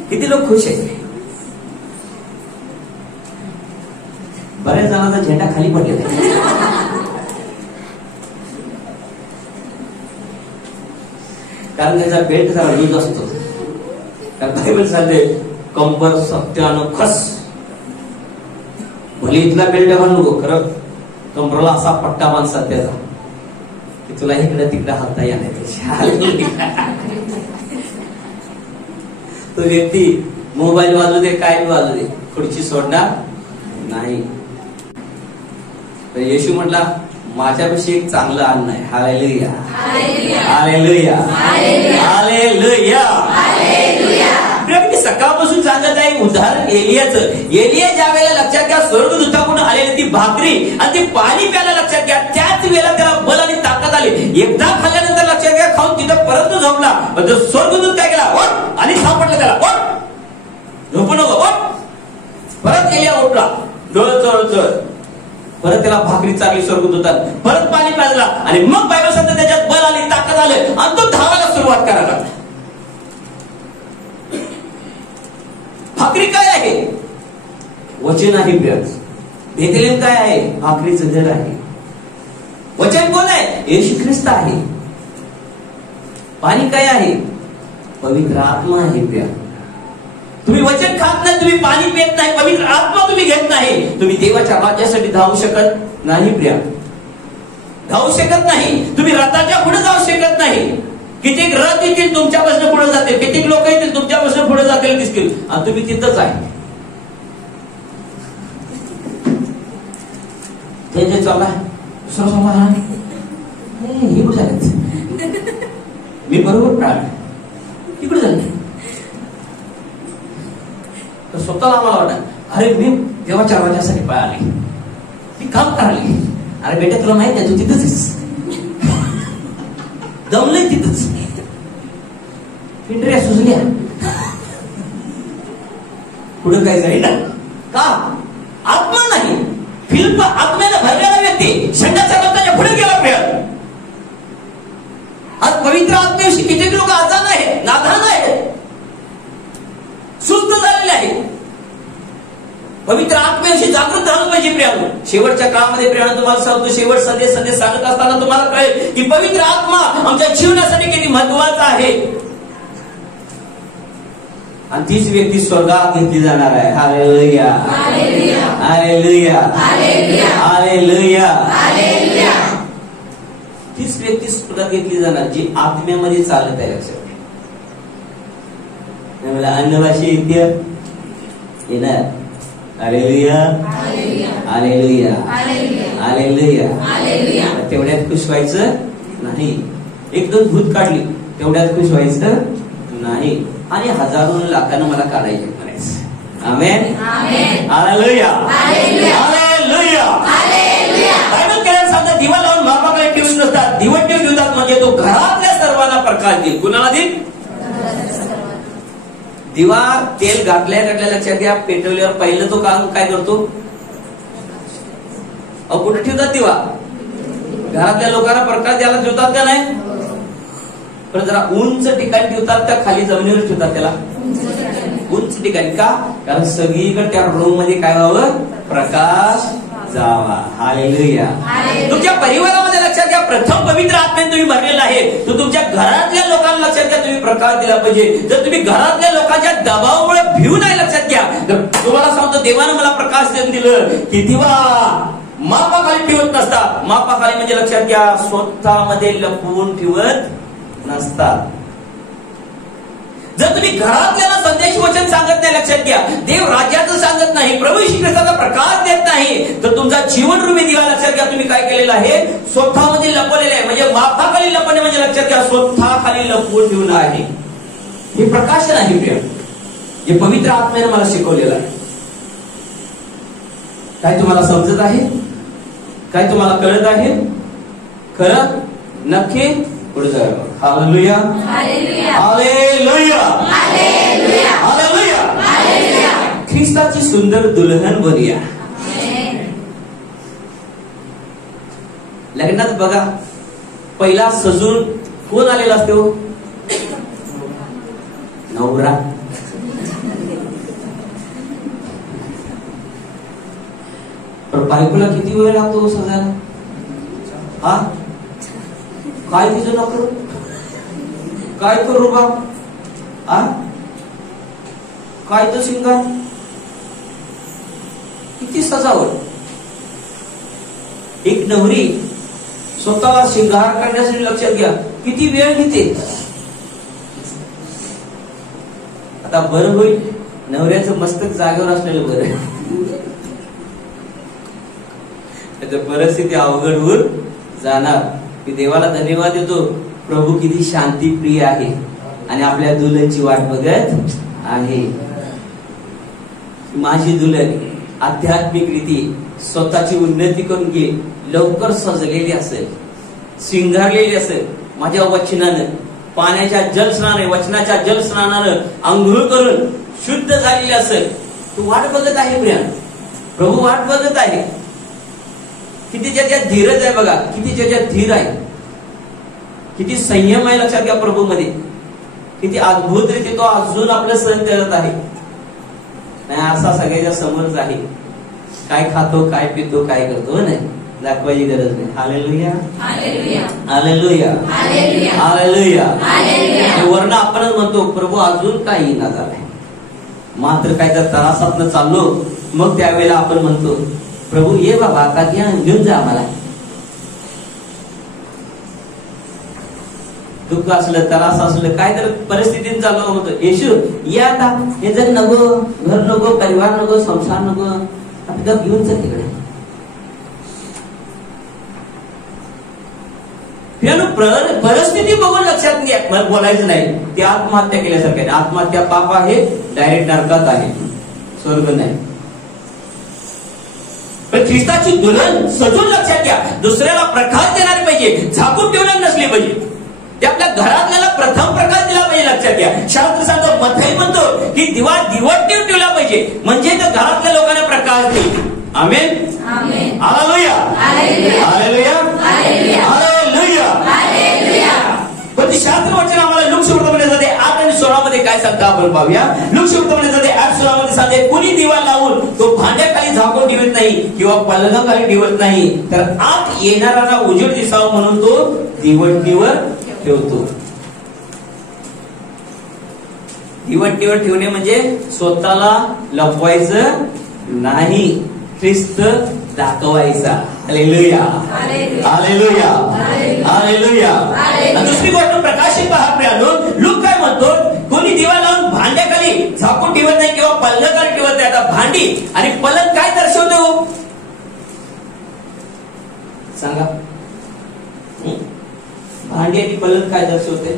किती लोक खुश आहेत? बऱ्याच जणांचा झेंडा खाली पडलेला आहे. कारण त्याचा बेल्ट जरा लूज असतो. कारण बायबल सांगते कंबर सत्यानं खस. भले इथला बेल्ट घालू नको, खरं कंबरला असा पट्टा बांध सत्याचा की तुला इकडे तिकडे हालता येणार. तो व्यक्ती मोबाईल वाजू दे, काय वाजू दे, खुर्ची सोडणार नाही. तर येशू म्हटला माझ्यापाशी एक चांगलं अन्न आहे. Hallelujah, hallelujah, hallelujah. मी सकाळपासून सांगत आहे उदाहरण एलियाचं. एलिया ज्या वेळेला लक्षात घ्या स्वर्गदूताकडून आलेली ती भाकरी आणि ते पाणी प्यायला लक्षात घ्या, त्याच वेळेला त्याला बल आणि ताकद आली. एकदा खाल्ल्यानंतर लक्षात घ्या खाऊन तिथं परत झोपला. स्वर्गदूत काय केला, ओट आणि सापडलं त्याला, ओट झोपू नको, ओट. परत एलिया उठला, डोळ चोळ चोळ, परत त्याला भाकरी चालली स्वर्गदूतात, परत पाणी प्यायला आणि मग बायबल सांगतं त्याच्यात बल आली, ताकद आलं आणि तो धावायला सुरुवात करायला लागला. भाकरी काय आहे? वचन आहे. बेथलेम काय आहे? भाकरीचं घर आहे. वचन कोण आहे? येशू ख्रिस्त आहे. पाणी काय आहे? पवित्र आत्मा आहे. प्रिया, तुम्ही वचन खात नाही, तुम्ही पाणी पित नाही, पवित्र आत्मा तुम्ही घेत नाही, तुम्ही देवाच्या राज्यासाठी धावू शकत नाही. प्रिया, धावू शकत नाही. तुम्ही रथाच्या पुढे जाऊ शकत नाही. कित्येक रथ येतील तुमच्यापासून पुढे जातील, कित्येक लोक येतील तुमच्यापासून पुढे जातील दिसतील आणि तुम्ही तिथंच आहे. ते जे चालला दुसरा चालला, हे कुठे झाले, मी बरोबर प्राण इकडे झाले. तर स्वतःला आम्हाला वाटत अरे मी देवाच्या राज्यासाठी पळाले, मी काम करायले. अरे बेटा तुला माहित नाही, तू तिथंच दमलंय, तिथंच पिंढऱ्या सुजल्या, पुढे काय जाईना का? आत्मा नाही. फिल्म आत्म्याने भरलेला व्यक्ती संघाच्या लोकांच्या पुढे गेला. प्रिय, आज पवित्र आत्म्याविषयी किती लोक आजान आहेत, नादान आहेत, सुस्त झालेले आहेत. पवित्र आत्म्याविषयी जागृत राहिलं पाहिजे. प्रियानो, शेवटच्या काळामध्ये प्रियानो तुम्हाला सांगतो, शेवट संदेश सांगत असताना तुम्हाला कळेल की पवित्र आत्मा आमच्या जीवनासाठी किती महत्वाचा आहे. आणि तीच व्यक्ती स्वर्गात घेतली जाणार आहे. Hallelujah, hallelujah, hallelujah. तीच व्यक्ती स्वर्गात घेतली जाणार जी आत्म्यामध्ये चालत आहे. लक्षात मला अन्नवाशी येणार. Hallelujah, hallelujah, hallelujah. तेवढ्यात खुश व्हायचं नाही. एक दोन भूत काढली तेवढ्यात खुश व्हायचं नाही. आणि हजारो लाखांना मला काढायचे म्हणायचं. आमेन, हालेलुया, हालेलुया. बायबल केल्यावर सांगतात दिवा लावून मापाकडे ठेवून नसतात, दिवट ठेवतात म्हणजे तो घरातल्या सर्वांना प्रकाश देईल. कुणाला देईल? दिवा तेल घातल्या लक्षात घ्या, पेटवल्यावर पहिलं तो काम काय करतो? कुठे ठेवतात दिवा? घरातल्या लोकांना प्रकाश द्यायला ठेवतात का नाही? पण जरा उंच ठिकाणी ठेवतात का खाली जमिनीवर ठेवतात? त्याला उंच ठिकाणी का? कारण सगळीकडे त्या रूम मध्ये काय व्हावं? प्रकाश जावा. हालेलुया. तुमच्या परिवारामध्ये लक्षात घ्या, प्रथम पवित्र आत्म्याने तुम्ही भरलेला आहे, तो तुमच्या घरातल्या लोकांना लक्षात घ्या तुम्ही प्रकाश दिला पाहिजे. जर तुम्ही घरातल्या लोकांच्या दबावामुळे भिऊ नाही, लक्षात घ्या. तुम्हाला सांगतो देवानं मला प्रकाश देऊन दिलं की दिवा मापाखाली ठेवत नसतात. मापाखाली म्हणजे लक्षात घ्या स्वतःमध्ये लपवून ठेवत नसतात. जर तुम्ही घरातल्याला संदेश वचन सांगत नाही, लक्षात घ्या देव राज्याचं सांगत नाही, प्रभू श्री ख्रिस्ताचा प्रकाश देत नाही, तर तुमचा जीवन रूपी दिवा लक्षात घ्या तुम्ही काय केलेलं आहे? स्वतःमध्ये लपवलेलं आहे. म्हणजे मापाखाली लपवणे म्हणजे लक्षात घ्या स्वतःखाली लपवून ठेवणं आहे. हे प्रकाशन आहे प्रिय, जे पवित्र आत्म्याने मला शिकवलेलं आहे. काय तुम्हाला समजत आहे? काय तुम्हाला कळत आहे? खरं नक्की पुढे जाऊया. Hallelujah, hallelujah, hallelujah, hallelujah. ख्रिस्ताची सुंदर दुल्हन बनूया. लग्नात बघा पहिला सजून कोण आलेला असतो? नवरा. पण बायकोला किती वेळ लागतो सजायला? हा काय तिचं नको काय करू बा? काय तो शृंगार, किती सजावट. एक नवरी स्वतःला शृंगार करण्यासाठी लक्षात घ्या किती वेळ घेते. आता बरं होईल नवऱ्याचं मस्तक जागेवर असलेलं बरं, परिस्थिती अवघड होऊन जाणार. की देवाला धन्यवाद देतो, प्रभू किती शांती प्रिय आहे आणि आपल्या दुल्हनची वाट बघत आहे. माझी दुल्हन आध्यात्मिक रीती स्वतःची उन्नती करून घे, लवकर सजलेली असेल, शृंगारलेली असेल. माझ्या वचनानं, पाण्याच्या जलस्नाने, वचनाच्या जलस्नानानं अंघोळ करून शुद्ध झालेली असेल. तू वाट बघत आहे प्रिया, प्रभू वाट बघत आहे. किती ज्याच्यात धीरज आहे बघा, किती ज्याच्यात धीर आहे, किती संयम आहे लक्षात घ्या प्रभू मध्ये. किती अद्भुत रीती तो अजून आपलं सहन करत आहे. नाही असा सगळ्याच्या समोरच आहे. काय खातो, काय पितो, काय करतो नाही दाखवायची गरज नाही. Hallelujah, hallelujah, hallelujah. वर्ण आपणच म्हणतो प्रभू अजून काही येईना झालाय. मात्र काय तर त्रासातनं चाललो, मग त्यावेळेला आपण म्हणतो प्रभू ये बाबा आता घेऊन जा आम्हाला. दुःख असलं, त्रास असलं, काय तर परिस्थितीत चाललो म्हणतो येशू ये आता, हे जर नको, घर नको, परिवार नको, संसार नको, आपल्याला घेऊन जा तिकडे. परिस्थिती बघून लक्षात घ्या, बोलायचं नाही. ती आत्महत्या केल्यासारखं. आत्महत्या पाप आहे, डायरेक्ट नरकात आहे, स्वर्ग नाही. पण ख्रिस्ताची दुल्हन सजून लक्षात घ्या, दुसऱ्याला प्रकाश देणारी पाहिजे, झाकून ठेवणार नसली पाहिजे. ते आपल्या घरातल्याला प्रथम प्रकाश दिला पाहिजे. लक्षात घ्या, शास्त्र सांगतो, मथाई म्हणतो की दिवा दिवट ठेवला पाहिजे, म्हणजे त्या घरातल्या लोकांना प्रकाश देईल. आमेन, हालेलुया, हालेलुया, हालेलुया. पण ते शास्त्र वचन आम्हाला लूक सुवृत्तमध्ये जाते 8 आणि 16 मध्ये काय सांगता आपण पाहूया. लूक सुवृत्तमध्ये जाते 8:16 मध्ये सांगते, कोणी दिवा लावून तो भांड्याखाली झाकून ठेवत नाही किंवा पलंगाखाली ठेवत नाही, तर आत येणाऱ्यांना उजेड दिसावा म्हणून तो दिवटणीवर ठेवतो. दिवटणीवर ठेवणे म्हणजे स्वतःला लपवायचं नाही, ख्रिस्त दाखवायचा. Hallelujah, hallelujah, hallelujah. दुसरी गोष्ट प्रकाशित पहा प्रियानो, लूक काय म्हणतो, कोणी दिवा लावून भांड्याखाली झाकून ठेवत नाही किंवा पलंगाखाली ठेवत नाही. आता भांडी आणि पलंग काय दर्शवतो सांगा. भांडी आणि पलंग काय दर्शवते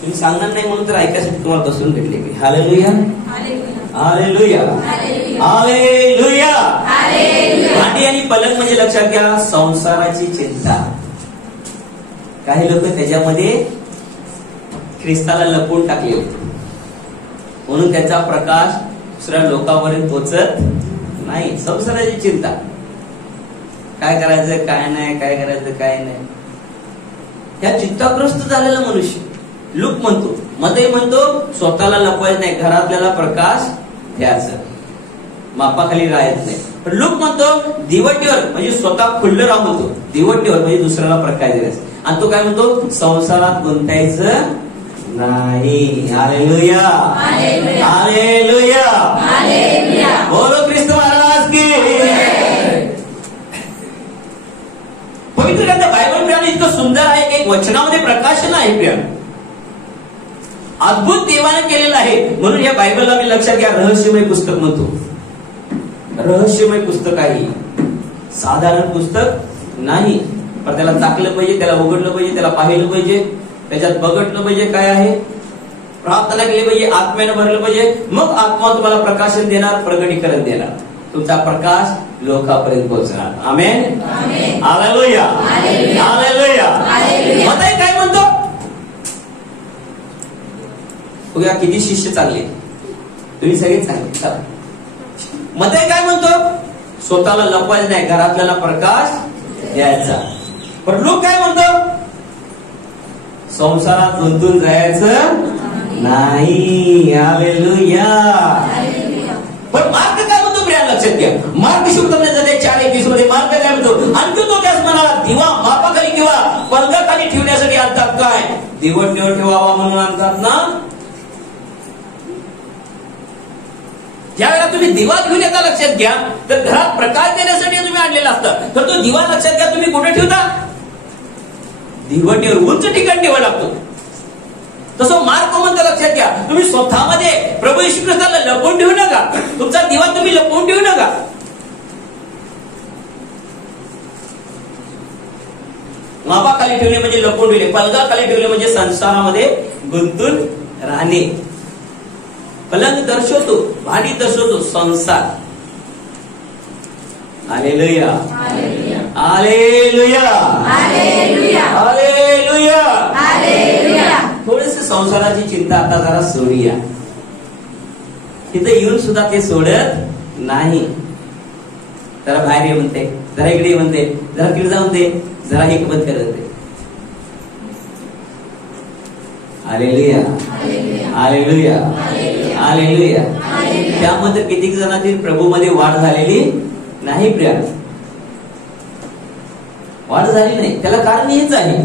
तुम्ही सांगणार नाही म्हणून तर ऐकायसाठी तुम्हाला बसून भेटले की. Hallelujah, hallelujah, hallelujah. भांडी आणि पलंग म्हणजे लक्षात घ्या संसाराची चिंता. काही लोक त्याच्यामध्ये ख्रिस्ताला लपवून टाकले होते, म्हणून त्याचा प्रकाश दुसऱ्या लोकांपर्यंत पोचत नाही. संसाराची चिंता, काय करायचं काय नाही, काय करायचं काय नाही, या चिंताग्रस्त झालेला मनुष्य. लूक म्हणतो, मतही म्हणतो स्वतःला लपवायचं नाही, घरातल्याला प्रकाश द्यायचं, मापाखाली राहायचं नाही. पण लूक म्हणतो दिवटीवर म्हणजे स्वतः खुल्लं राहतो, दिवटीवर म्हणजे दुसऱ्याला प्रकाश द्यायचा. आणि तो काय म्हणतो संसारात गुंतायचं नाही. हालेलुया, हालेलुया, बोलो ख्रिस्त महाराज की. पवित्र ग्रंथ बायबल प्रियानं इतकं सुंदर आहे, एक वचनामध्ये प्रकाशन आहे प्रियानं, अद्भुत देवाने केलेलं आहे. म्हणून या बायबलला मी लक्षात घ्या रहस्यमय पुस्तक म्हणतो. रहस्यमय पुस्तक आहे, साधारण पुस्तक नाही. पण त्याला टाकलं पाहिजे, त्याला उघडलं पाहिजे, त्याला पाहिलं पाहिजे, त्याच्यात बघितलं पाहिजे काय आहे, प्रार्थना केली पाहिजे, आत्म्यानं भरलं पाहिजे, मग आत्मा तुम्हाला प्रकाशन देणार, प्रगटीकरण देणार, तुमचा प्रकाश लोकांपर्यंत पोहोचणार. आमेन, हालेलुया, हालेलुया. मताई काय म्हणतो बघा, किती शिष्य चांगले, तुम्ही सगळे चांगले. मताई काय म्हणतो स्वतःला लपवायचं नाही, घरातल्याला प्रकाश द्यायचा. पण लोक काय म्हणतो संसारात गुंतून जायचं नाही. हालेलुया. पण मार्ग काय म्हणतो प्रिया लक्षात घ्या, मार्ग शुभमध्ये जाते 4:21 मध्ये मार्ग काय म्हणतो, आणखी तो त्याच म्हणाला दिवा मापाखाली किंवा पलंगाखाली ठेवण्यासाठी आणतात काय, दिवट ठेवावा म्हणून आणतात ना. ज्यावेळेला तुम्ही दिवा घेऊन येता लक्षात घ्या, तर घरात प्रकाश देण्यासाठी तुम्ही आणलेला असता, तर तो दिवा लक्षात घ्या तुम्ही कुठे ठेवता? दिवटीवर उंच ठिकाणी ठेवा लागतो. तसं मार्ग म्हणतो लक्षात घ्या, तुम्ही स्वतःमध्ये प्रभू येशू ख्रिस्ताला लपवून ठेवू नका. तुमचा दिवा तुम्ही लपवून ठेवू नका. मापाखाली ठेवले म्हणजे लपवून ठेवले, पलंगाखाली ठेवले म्हणजे संसारामध्ये गुंतून राहणे. पलंग दर्शवतो, भांडी दर्शवतो संसार. Hallelujah, hallelujah, hallelujah. थोडेसे संसाराची चिंता आता जरा सोडूया. तिथे येऊन सुद्धा ते सोडत नाही. जरा बाहेर ये म्हणते, जरा इकडे ये म्हणते, जरा तिकडे जाऊन दे, जरा एक बंद करत दे. Hallelujah, hallelujah, hallelujah. त्यामध्ये किती जणांची प्रभूमध्ये वाढ झालेली नाही. प्रिया, वाढ झाली नाही. त्याला कारण हेच आहे,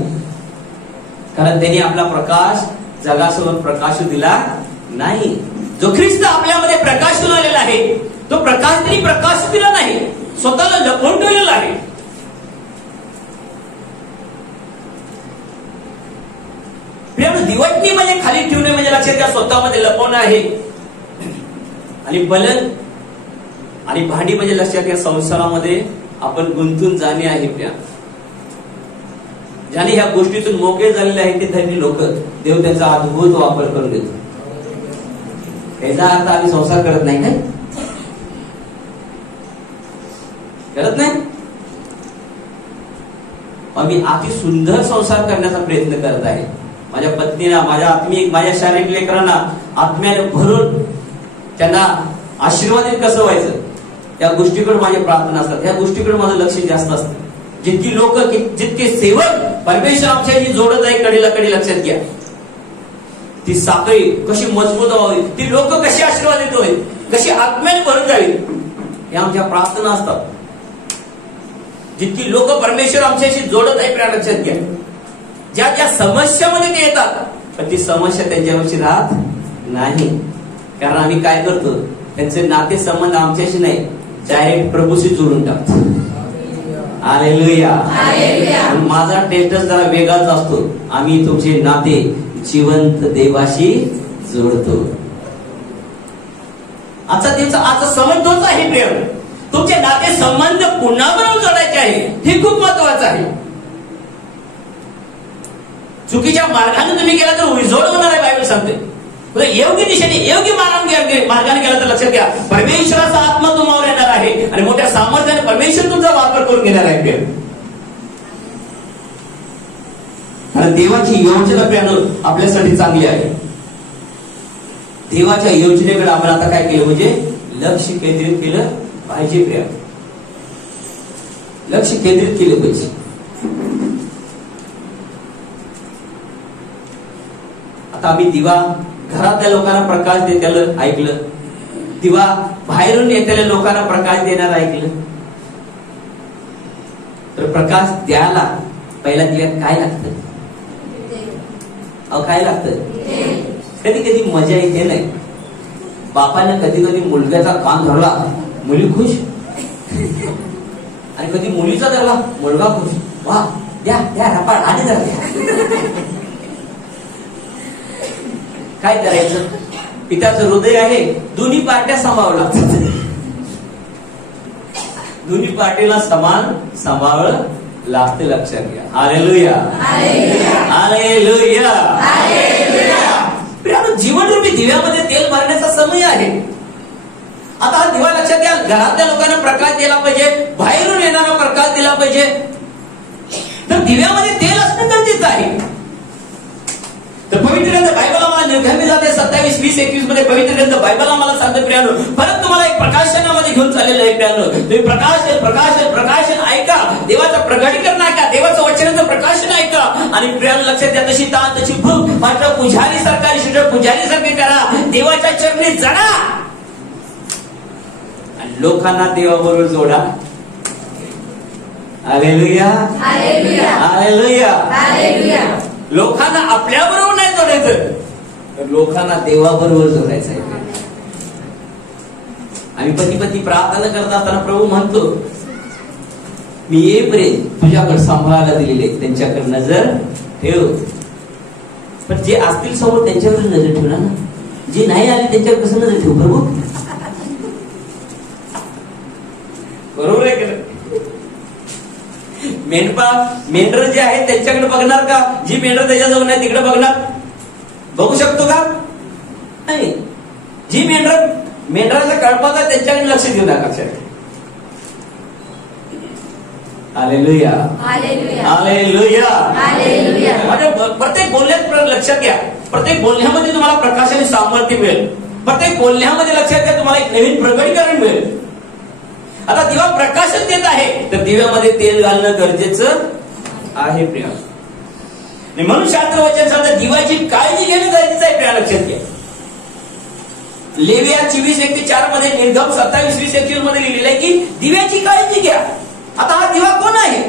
कारण त्यांनी आपला प्रकाश जगासमोर प्रकाश दिला नाही. जो ख्रिस्त आपल्यामध्ये प्रकाशून आलेला आहे, तो प्रकाश त्यांनी प्रकाश दिला नाही, स्वतःला लपवून ठेवलेला आहे. दिवटणी म्हणजे खाली ठेवणे म्हणजे लक्षात घ्या स्वतःमध्ये लपवणं आहे. आणि पलंग आणि भांडी म्हणजे लक्षात घ्या संसारामध्ये आपण गुंतून जाणे आहे. प्रिया, ज्याने ह्या गोष्टीतून मोकळे झालेले आहेत ते धनी लोक, देव त्यांचा अद्भुत वापर करून देतो. याचा अर्थ आम्ही संसार करत नाही काय? करत नाही. आम्ही अति सुंदर संसार करण्याचा प्रयत्न करत आहे. माझ्या पत्नीला, माझ्या शारीरिक लेकरांना आत्म्याने भरून त्यांना आशीर्वादित कसं व्हायचं, त्या गोष्टीकडे माझी प्रार्थना असतात. त्या गोष्टीकडे माझं लक्ष जास्त असतं. जितकी लोक, जितके सेवक परमेश्वर आमच्याशी जोडत आहे कडेला कडी, लक्षात घ्या ती साखळी कशी मजबूत व्हावी, ती लोक कशी आशीर्वादित होईल, कशी आत्म्याने भरून जावी, हे आमच्या प्रार्थना असतात. जितकी लोक परमेश्वर आमच्याशी जोडत आहे प्रिय, लक्षात घ्या ज्या ज्या समस्यामध्ये ते येतात, पण ती समस्या त्यांच्यावरची राहत नाही. कारण आम्ही काय करतो, त्यांचे नाते संबंध आमच्याशी नाही, डायरेक्ट प्रभूशी जोडून टाकतो. हालेलुया. माझा टेस्टच जरा वेगळाच असतो. आम्ही तुमचे नाते जिवंत देवाशी जोडतो. आजचा समज तोच आहे प्रेम. तुमचे नाते संबंध कुणाबरोबर जोडायचे आहे हे खूप महत्वाचं आहे. चुकीच्या मार्गाने तुम्ही गेला तर उजोड होणार आहे, बायबल सांगते. योग्य दिशेने, योग्य मार्गाने गेला तर लक्षात घ्या परमेश्वराचा आत्मा तुम्हावर येणार आहे आणि मोठ्या सामर्थ्याने परमेश्वर तुमचा वापर करून घेणार आहे. कारण देवाची योजना प्रियानो आपल्यासाठी चांगली आहे. देवाच्या योजनेकडे आपण आता काय केलं म्हणजे लक्ष केंद्रित केलं पाहिजे. प्रिया, लक्ष केंद्रित केलं पाहिजे. आता आम्ही दिवा घरातल्या लोकांना प्रकाश देत्याला ऐकलं, दिवा बाहेरून येत्याला लोकांना प्रकाश देणार ऐकलं. तर प्रकाश द्यायला पहिला दिव्यात काय लागतं? काय लागतं? कधी कधी मजा येते नाही. बापाने कधी कधी मुलग्याचा कान धरला, मुली खुश, आणि कधी मुलीचा धरला, मुलगा खुश. वा, द्या द्या रपाट आणि जरा द्या. काय करायचं? पित्याचं हृदय आहे, दोन्ही पार्ट्या सांभाळावं लागतात. दोन्ही पार्टीला समान सांभाळलं लागते, लक्षात घ्या. Hallelujah, hallelujah. जीवनरूपी दिव्यामध्ये तेल मारण्याचा समय आहे. आता हा दिवा लक्षात घ्या, घरातल्या लोकांना प्रकाश दिला पाहिजे, बाहेरून येणारा प्रकाश दिला पाहिजे. तर दिव्यामध्ये तेल असणं गरजेचं आहे. तर पवित्र ग्रंथ बायबल आम्हाला निर्गमी जाते 27:20-21 मध्ये पवित्र ग्रंथ बायबल आम्हाला सांगते प्रियानो, परत तुम्हाला एक प्रकाशनामध्ये घेऊन चाललेलं आहे प्रियानो. तुम्ही प्रकाशन ऐका, देवाचं प्रगटीकरण ऐका, देवाचं वचनाचं प्रकाशन ऐका. आणि प्रियानो लक्षात घ्या, तशी ताण तशी भूक मात्र पुजारी सारखे करा, देवाच्या चरणी जडा आणि लोकांना देवाबरोबर जोडा. Hallelujah, hallelujah, hallelujah. लोकांना आपल्या बरोबर नाही जोडायचं, तर लोकांना देवाबरोबर जोडायचं आहे. आम्ही पती पती प्रार्थना करत असताना प्रभू म्हणतो, मी येईपर्यंत तुझ्याकडे सांभाळायला दिलेले त्यांच्याकडे नजर ठेव. पण जे असतील समोर त्यांच्यावर नजर ठेवणार ना, जे नाही आले त्यांच्यावर कसं नजर ठेवू प्रभू? बरोबर आहे का? मेंढर जे आहे त्यांच्याकडे बघणार का? जी मेंढर त्याच्याजवळ नाही तिकडे बघणार? बघू शकतो का? नाही. जी मेंढराचा कळपाचा त्यांच्याकडे लक्ष देऊ नका. Hallelujah, hallelujah, hallelujah. म्हणजे प्रत्येक बोलण्यात लक्षात घ्या, प्रत्येक बोलण्यामध्ये तुम्हाला प्रकाशाने सामर्थ्य मिळेल. प्रत्येक बोलण्यामध्ये लक्षात घ्या, तुम्हाला एक नवीन प्रगटीकरण मिळेल. आता दिवा प्रकाशच देत आहे, तर दिव्यामध्ये तेल घालणं गरजेचं आहे प्रिया. म्हणून शास्त्र वचन सांगतं दिवाची काळजी घेणं गरजेचं आहे प्रिया. लक्षात घ्या, लेविया 24:1-4 मध्ये, निर्गम 27:20-21 मध्ये लिहिलेलं आहे की दिव्याची काळजी घ्या. आता हा दिवा कोण आहे?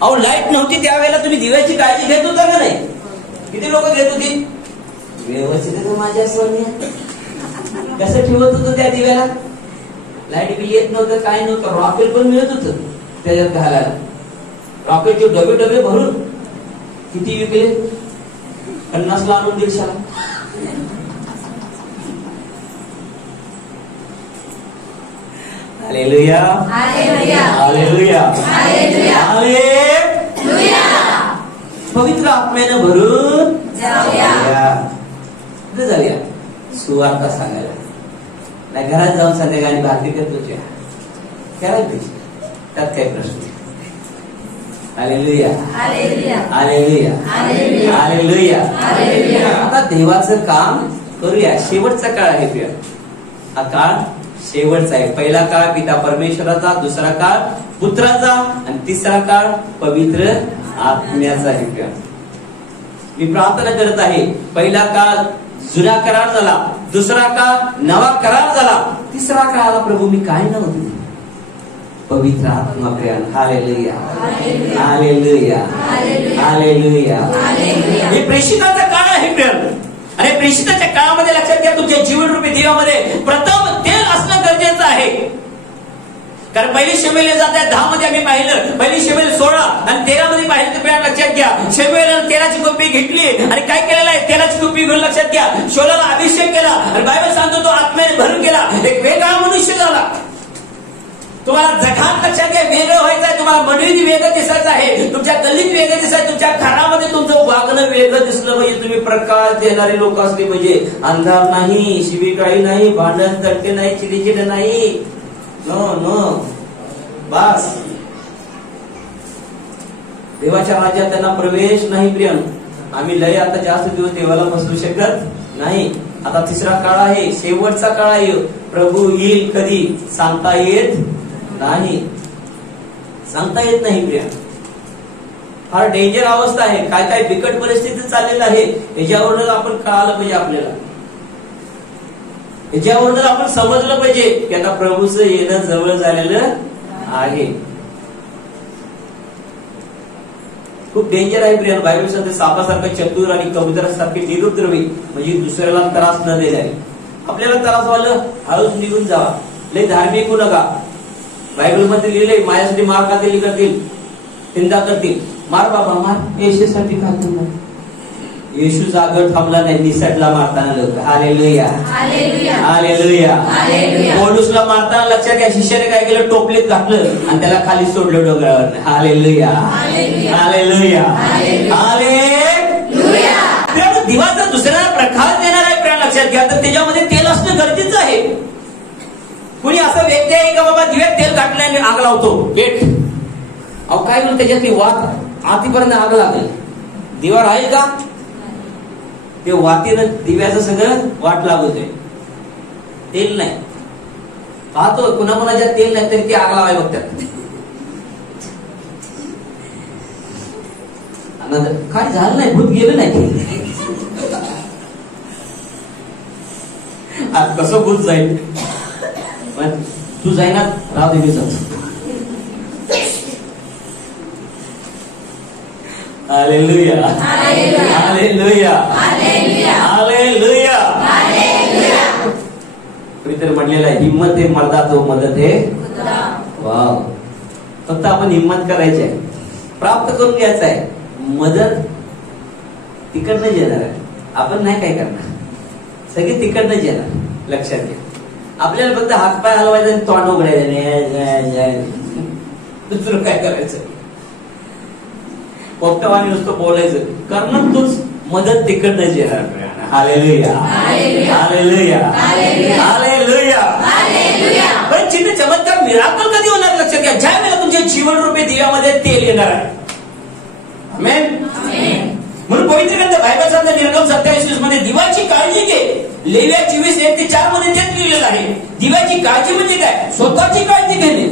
अहो, लाईट नव्हती त्यावेळेला तुम्ही दिव्याची काळजी घेत होता का नाही? किती लोक घेत होती? व्यवस्थित माझ्या सोन्या कसं ठेवत होतं त्या दिव्याला? लाईट बिल येत नव्हतं, काय नव्हतं. रॉकेल पण मिळत होतं त्याच्यात घालायला. रॉकेलचे डबे डबे भरून किती विकले? 50 ला आणून 150 ला. Hallelujah, hallelujah, hallelujah, hallelujah. पवित्र आत्म्यानं भरून जाऊया सुवार्ता सांगायला. नाही घरात जाऊन संध्याकाळी भाकरी करतो करायला पाहिजे, त्यात काही प्रश्न. Hallelujah, hallelujah, hallelujah, hallelujah. आता देवाचं काम करूया. शेवटचा काळ आहे प्रिय, हा काळ शेवटचा आहे. पहिला काळ पिता परमेश्वराचा, दुसरा काळ पुत्राचा आणि तिसरा काळ पवित्र आत्म्याचा आहे प्रिय. मी प्रार्थना करत आहे, पहिला काळ जुना करार झाला, दुसरा काळ नवा करार झाला, तिसरा काळाला प्रभू मी काय नव्हते? पवित्र आत्मा प्रिय. Hallelujah, hallelujah, hallelujah. हे प्रेषिताचा काळ आहे प्रिय. आणि प्रेषिताच्या काळामध्ये लक्षात घ्या, तुमच्या जीवनरूपी दिव्यामध्ये प्रथम तेल असणं गरजेचं आहे. कारण पहिली शमूएल जाते 10 मध्ये आम्ही पाहिलं, पहिली शमूएल 16 आणि 13 मध्ये पाहिलं तर लक्षात घ्या, शमूएलने तेलाची कुप्पी घेतली आणि काय केलेलं आहे? तेलाची कुप्पी घेऊन लक्षात घ्या, शौलाला अभिषेक केला आणि बायबल सांगतो तो आत्म्याने भरून गेला, एक वेगळा मनुष्य झाला. तुम्हाला जगात लक्षात घ्या वेगळं व्हायचं आहे, तुम्हाला मंडळीत वेगळं दिसायचं आहे, तुमच्या गल्लीत वेगळं दिसायचं, तुमच्या घरामध्ये तुमचं वागणं वेगळं दिसलं पाहिजे. तुम्ही प्रकाश देणारे लोक असले पाहिजे. अंधार नाही, शिवीगाळी नाही, भांडण तडके नाही, चिडचिड नाही. नो नो, बस. देवाच्या राज्यात त्यांना प्रवेश नाही प्रिय. आम्ही लय आता जास्त दिवस देवाला बसू शकत नाही. आता तिसरा काळ आहे, शेवटचा काळ आहे. प्रभू येईल कधी सांगता येत नाही, सांगता येत नाही प्रिया. फार डेंजर अवस्था आहे. काय काय बिकट परिस्थिती चाललेलं आहे, याच्यावरूनच आपण कळालं पाहिजे आपल्याला. याच्यावरूनच आपण समजलं पाहिजे की आता प्रभूचं येणं जवळ झालेलं आहे. खूप डेंजर आहे प्रिया. बायबल सांगते सापासारखं चतुर आणि कबुतरासारखे निरुद्रवी, म्हणजे दुसऱ्याला त्रास न देणारे. आपल्याला त्रास व्हायला हळूच निघून जावा, लय धार्मिक होऊ नका. बायबल मध्ये लिहिलंय, माझ्यासाठी मार खातील करतील, निंदा करतील. मार बाबा मार, येशूसाठी खातील. येशू जागर थांबला नाही, निसटला मारताना लोक. Hallelujah, hallelujah. पौलुसला मारताना लक्षात घ्या, शिष्याने काय केलं? टोपलीत घातलं आणि त्याला खाली सोडलं डोंगरावर. Hallelujah, hallelujah, hallelujah. दिवाचा दुसऱ्याला प्रकाश देणार आहे प्रिय. लक्षात घ्या, तर त्याच्यामध्ये तेल असणं गरजेचं आहे. कुणी असं व्यक्ती आहे का बाबा दिव्यात तेल घातलं आणि आग लावतो पेट? अहो काय म्हणून त्याच्यातली वात आतीपर्यंत आग लागेल. दिवा राहील का? ते वातीनं दिव्याचं सगळं वाट लागतोय, तेल नाही. पाहतो कुणाकुणाच्या तेल नाही तरी ते आग लावाय बघतात. काय झालं नाही, भूत गेलं नाही. कसं भूत जाईल? तू जाईना, राव दे जाऊ. Hallelujah, hallelujah, hallelujah, hallelujah. कुणीतरी म्हणलेलं आहे, हिम्मत आहे मर्दा तो मदत आहे. वाव. फक्त आपण हिम्मत करायची आहे, प्राप्त करून घ्यायचं आहे. मदत तिकडनंच येणार आहे, आपण नाही काय करणार, सगळे तिकडनंच येणार. लक्षात घ्या. आपल्याला फक्त हातपाय हलवायचा आणि तोंड उघडायचं, दुसरं काय करायचं. पोपटवाणी नुसतं बोलायचं, करणं तूच, मदत तिकडनंच येणार. Hallelujah, hallelujah, hallelujah. पण चिन्ह चमत्कार मिराकल कधी होणार लक्षात घ्या, ज्या वेळेला तुमच्या जीवन रूपी दिव्यामध्ये तेल येणार आहे. आमेन. म्हणून पवित्र ग्रंथ बायबल सांगतो निर्गम 27 मध्ये दिवाची काळजी घे. लेव्या 24:1-4 मध्ये तेच लिहिलेलं आहे. दिव्याची काळजी म्हणजे काय? स्वतःची काळजी घेणे,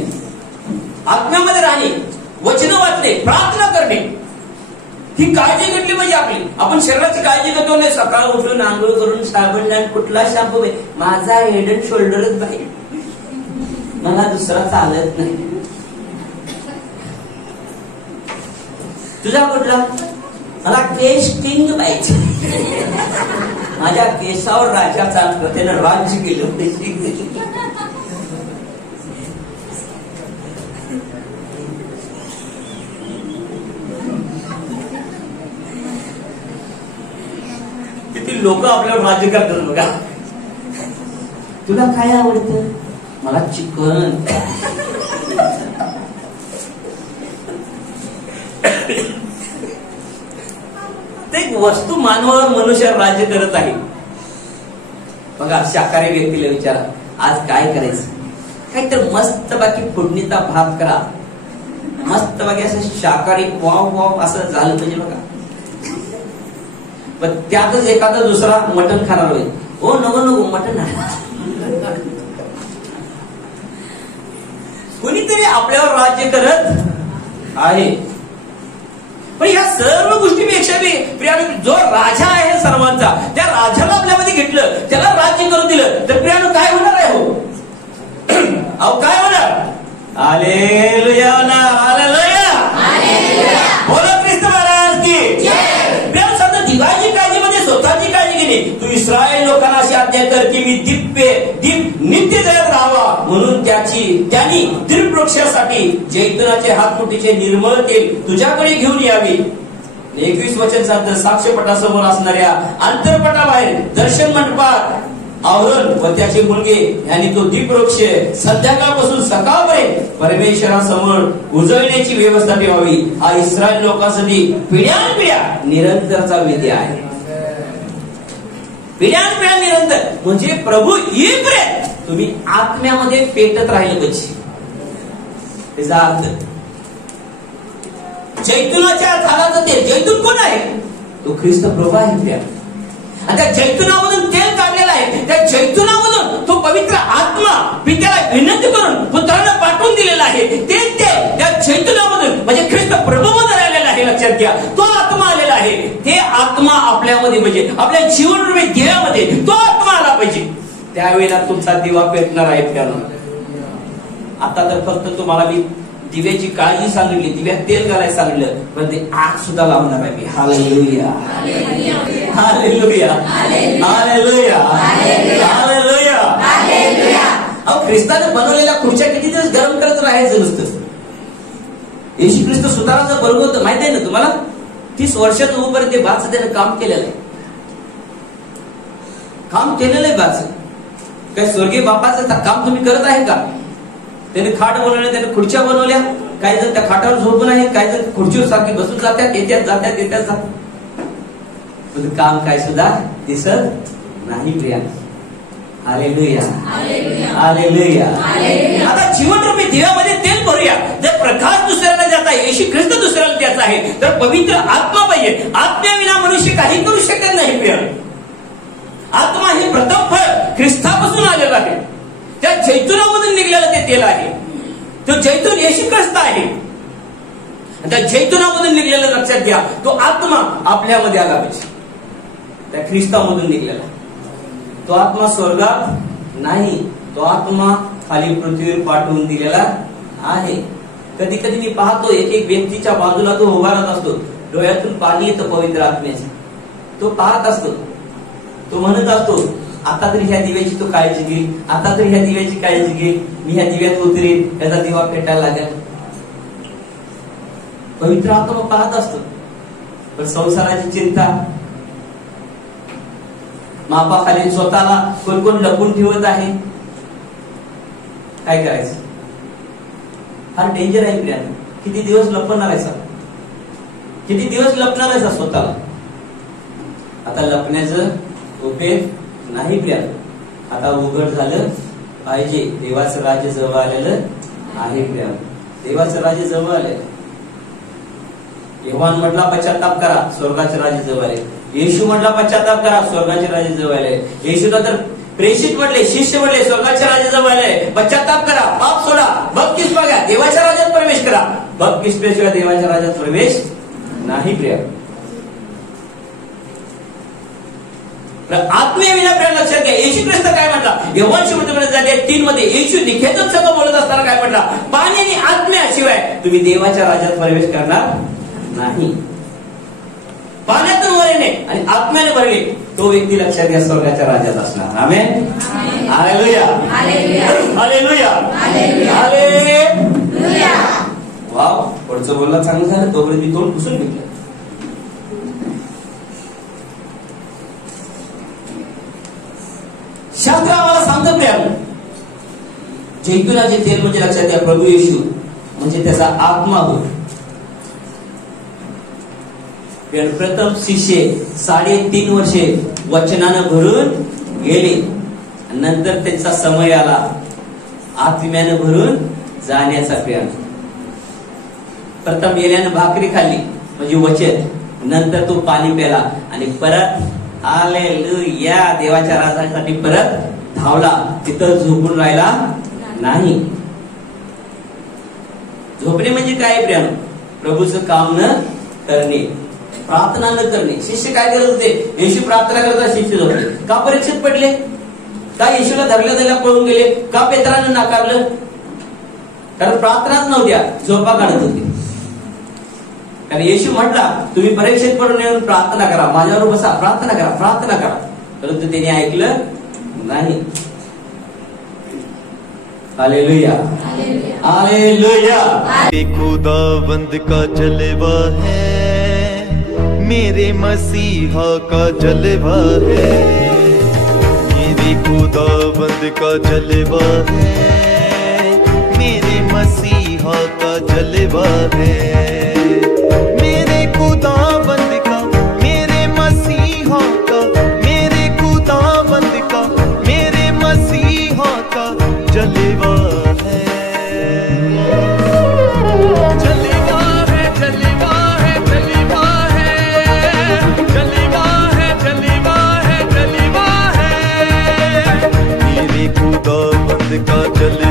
आत्म्यामध्ये राहणे, वचन वाचणे, प्रार्थना करणे. ही काळजी घेतली म्हणजे आपण शरीराची काळजी करतो नाही. सकाळ उठून आंघोळ करून साबण नाही, कुठला शॅम्पू, माझा हेड अँड शोल्डरच बाई, मला दुसरा चालत नाही. तुझा कुठला? मला केश किंग पाहिजे, माझ्या केसावर राजाचा त्यानं राज्य केलं. किती लोक आपल्यावर राज्य करतात बघा. तुला काय आवडतं? मला चिकन. ते वस्तू मानवावर मनुष्यावर राज्य करत आहे. बघा, शाकाहारी व्यक्तीला विचारा, आज काय करायचं? काहीतरी मस्त बाकी फोडणीचा भात करा, मस्त बाकी असं शाकाहारी वाव वाव असं झालं म्हणजे बघा. पण त्यातच एखादा दुसरा मटण खाणार होईल. हो नको नको मटण नाही. कुणीतरी आपल्यावर राज्य करत आहे. पण या सर्व गोष्टीपेक्षा जो राजा आहे सर्वांचा, त्या राजाला आपल्यामध्ये घेतलं, त्याला राज्य करून दिलं, तर प्रियानो काय होणार आहे? हो अहो काय होणार? हालेलुया, हालेलुया, बोला ख्रिस्त महाराज की प्रियानो. सांगतो दिवाची काळजी म्हणजे स्वतःची काळजी घेणे. तू इस्रायल लोकांना अशी आज्ञा कर की मी दीप नित्य जळत राहावा, म्हणून त्यांनी दीपवृक्षासाठी जैतुनाचे हातमुठीचे निर्मळ तेल तुझ्याकडे घेऊन यावे. 21 वचन सांगतं, साक्षपटासमोर असणाऱ्या अंतरपटाबाहेर दर्शन मंडपात आवरण व त्याचे मुलगे यांनी तो दीपवृक्ष संध्याकाळपासून सकाळपर्यंत परमेश्वरासमोर उजळण्याची व्यवस्था ठेवावी. हा इस्रायल लोकांसाठी पिढ्यानपिढ्या निरंतरचा विधी आहे. पिढ्यानपिढ्या निरंतर म्हणजे प्रभू येईपर्यंत तुम्ही आत्म्यामध्ये पेटत राहिले पाहिजे. त्याचा अर्थ जैतुनाच्या झाडाचं तेल. जैतून कोण आहे? तो ख्रिस्त प्रभू आहे. आणि त्या जैतुनामधून तेल काढलेलं आहे. त्या जैतुनामधून तो पवित्र आत्मा पित्याला विनंती करून पुत्राला पाठवून दिलेला आहे. ते त्या जैतुनामधून म्हणजे ख्रिस्त प्रभूमध्ये राहिलेला आहे. लक्षात घ्या, तो आत्मा आलेला आहे. ते आत्मा आपल्यामध्ये म्हणजे आपल्या जीवनरूपी देहामध्ये तो आत्मा आला पाहिजे. त्यावेळेला तुमचा दिवा पेटणार आहे. त्यानं आता तर फक्त तुम्हाला मी दिव्याची काळजी सांगितली, दिव्यात तेल घालायला सांगितलं, पण ते आग सुद्धा लावणार आहे मी. Hallelujah, hallelujah, hallelujah, hallelujah. अहो ख्रिस्ताने बनवलेल्या खुर्च्या किती दिवस गरम करत राहायचं नसतं. येशू ख्रिस्त सुधाराचं बरोबर होतं माहिती आहे ना तुम्हाला. 30 वर्षात उभं ते बाच त्याने काम केलेलं आहे. काम केलेलं आहे बाच. काय स्वर्गीय बापाचं काम तुम्ही करत आहे का? त्याने खाट बनवल्या, त्याने खुर्च्या बनवल्या. काही जण त्या खाटावर झोपून आहेत, काही जण खुर्चीवर सारखी बसून जातात, येत्यात जातात. काम काय सुद्धा दिसत नाही प्रिया. Hallelujah, hallelujah. आता जीवनरूपी दिव्यामध्ये तेल भरूया. जर प्रकाश दुसऱ्याला द्यायचा आहे, येशू ख्रिस्त दुसऱ्याला द्यायचा आहे, तर पवित्र आत्मा पाहिजे. आत्म्याविना मनुष्य काही करू शकत नाही प्रिया. आत्मा हे प्रथम फळ ख्रिस्तापासून आलेलं आहे. त्या जैतुनामधून निघलेलं ते तेल आहे. तो जैतून येशू ख्रिस्त आहे. त्या जैतुनामधून निघलेलं लक्षात घ्या, तो आत्मा आपल्यामध्ये आला पाहिजे. त्या ख्रिस्तामधून निघलेला तो आत्मा स्वर्गात नाही, तो आत्मा खाली पृथ्वीवर पाठवून दिलेला आहे. कधी कधी मी पाहतो एक व्यक्तीच्या बाजूला तो उभा राहत असतो, डोळ्यातून पाणी येतं पवित्र आत्म्याचं. तो पाहत असतो, तो म्हणत असतो, आता तरी ह्या दिव्याची तू काळजी घे, आता तरी ह्या दिव्याची काळजी घे, मी ह्या दिव्यात उतरेन, याचा दिवा पेटायला लागेल. पवित्र आत्मा पाहत असतो, पण संसाराची चिंता, मापाखाली स्वतःला कोण कोण लपून ठेवत आहे, काय करायचं? फार डेंजर आहे प्रियानो. किती दिवस लपणार आहे? किती दिवस लपणार आहे स्वतःला? आता लपण्याचं उपयोग नाही प्रियानो. आता उघड झालं पाहिजे. देवाचं राज्य जवळ आलेलं आहे प्रियानो. देवाचं राज्य जवळ आलेलं. योहान म्हटला पश्चाताप करा, स्वर्गाचे राज्य जवळ आले. येशू म्हटला पश्चाताप करा, स्वर्गाचे राज्य जवळ आले. येशूला तर प्रेषित म्हटले, शिष्य म्हटले, स्वर्गाचे राज्य जवळ आले, पश्चाताप करा, पाप सोडा, बपतिस्मा मागा, देवाच्या राज्यात प्रवेश करा. बपतिस्मेशिवाय देवाच्या राज्यात प्रवेश नाही प्रिय. आत्मीय विना प्रेम लक्षात घ्या. येशू ख्रिस्त काय म्हटला? योहान सुसमाचार 3 मध्ये येशू निखेतच सगळं बोलत असताना काय म्हटला? पाणी आणि आत्म्याशिवाय तुम्ही देवाच्या राज्यात प्रवेश करणार नाही. पाण्यातून वर येणे आणि आत्म्याने भरले तो व्यक्ती लक्षात घ्या स्वर्गाच्या राज्यात असणार. Amen. Hallelujah, hallelujah, hallelujah. Wow, पुढचं बोलणं चांगलं झालं. तोपर्यंत मी तोंड पुसून घेतलं. शास्त्र आम्हाला सांगतं प्रियानो, जैतुनाचे तेल म्हणजे लक्षात घ्या प्रभू येशू म्हणजे त्याचा आत्मा होय. प्रथम शिष्य 3.5 वर्षे वचनानं भरून गेले. नंतर त्यांचा समय आला आत्म्यानं भरून जाण्याचा. प्रियानो, प्रथम येण्यानं भाकरी खाल्ली म्हणजे वचन, नंतर तो पाणी प्याला आणि परत हालेलुया देवाच्या राजासाठी परत धावला. तिथं झोपून राहिला नाही. झोपणे म्हणजे काय प्रियानो? प्रभूचं काम न करणे, प्रार्थना न करणे. शिष्य काय करत होते? येशू प्रार्थना करता शिष्य झोपले. का परीक्षेत पडले? का येशूला धरल्या पळून गेले? का पेत्रानं नाकारलं? कारण प्रार्थनाच नव्हत्या, झोपा काढत होते. कारण येशू म्हटला तुम्ही परीक्षेत पडून येऊन प्रार्थना करा, माझ्यावर बसा, प्रार्थना करा, प्रार्थना करा. परंतु त्याने ऐकलं नाही. Hallelujah, hallelujah. खुदावंद का जलवा है, मेरे मसीहा का जलवा है. मेरे खुदावंद का जलवा है, मेरे मसीहा का जलवा है. मेरे खुदावंद का, मेरे मसीहा का, मेरे खुदावंद का, मेरे मसीहा का जलवा है. जलवा है, जलवा है, जलवा है, जलवा है, जलवा है, जलवा है. मेरे खुदावंद का जलवा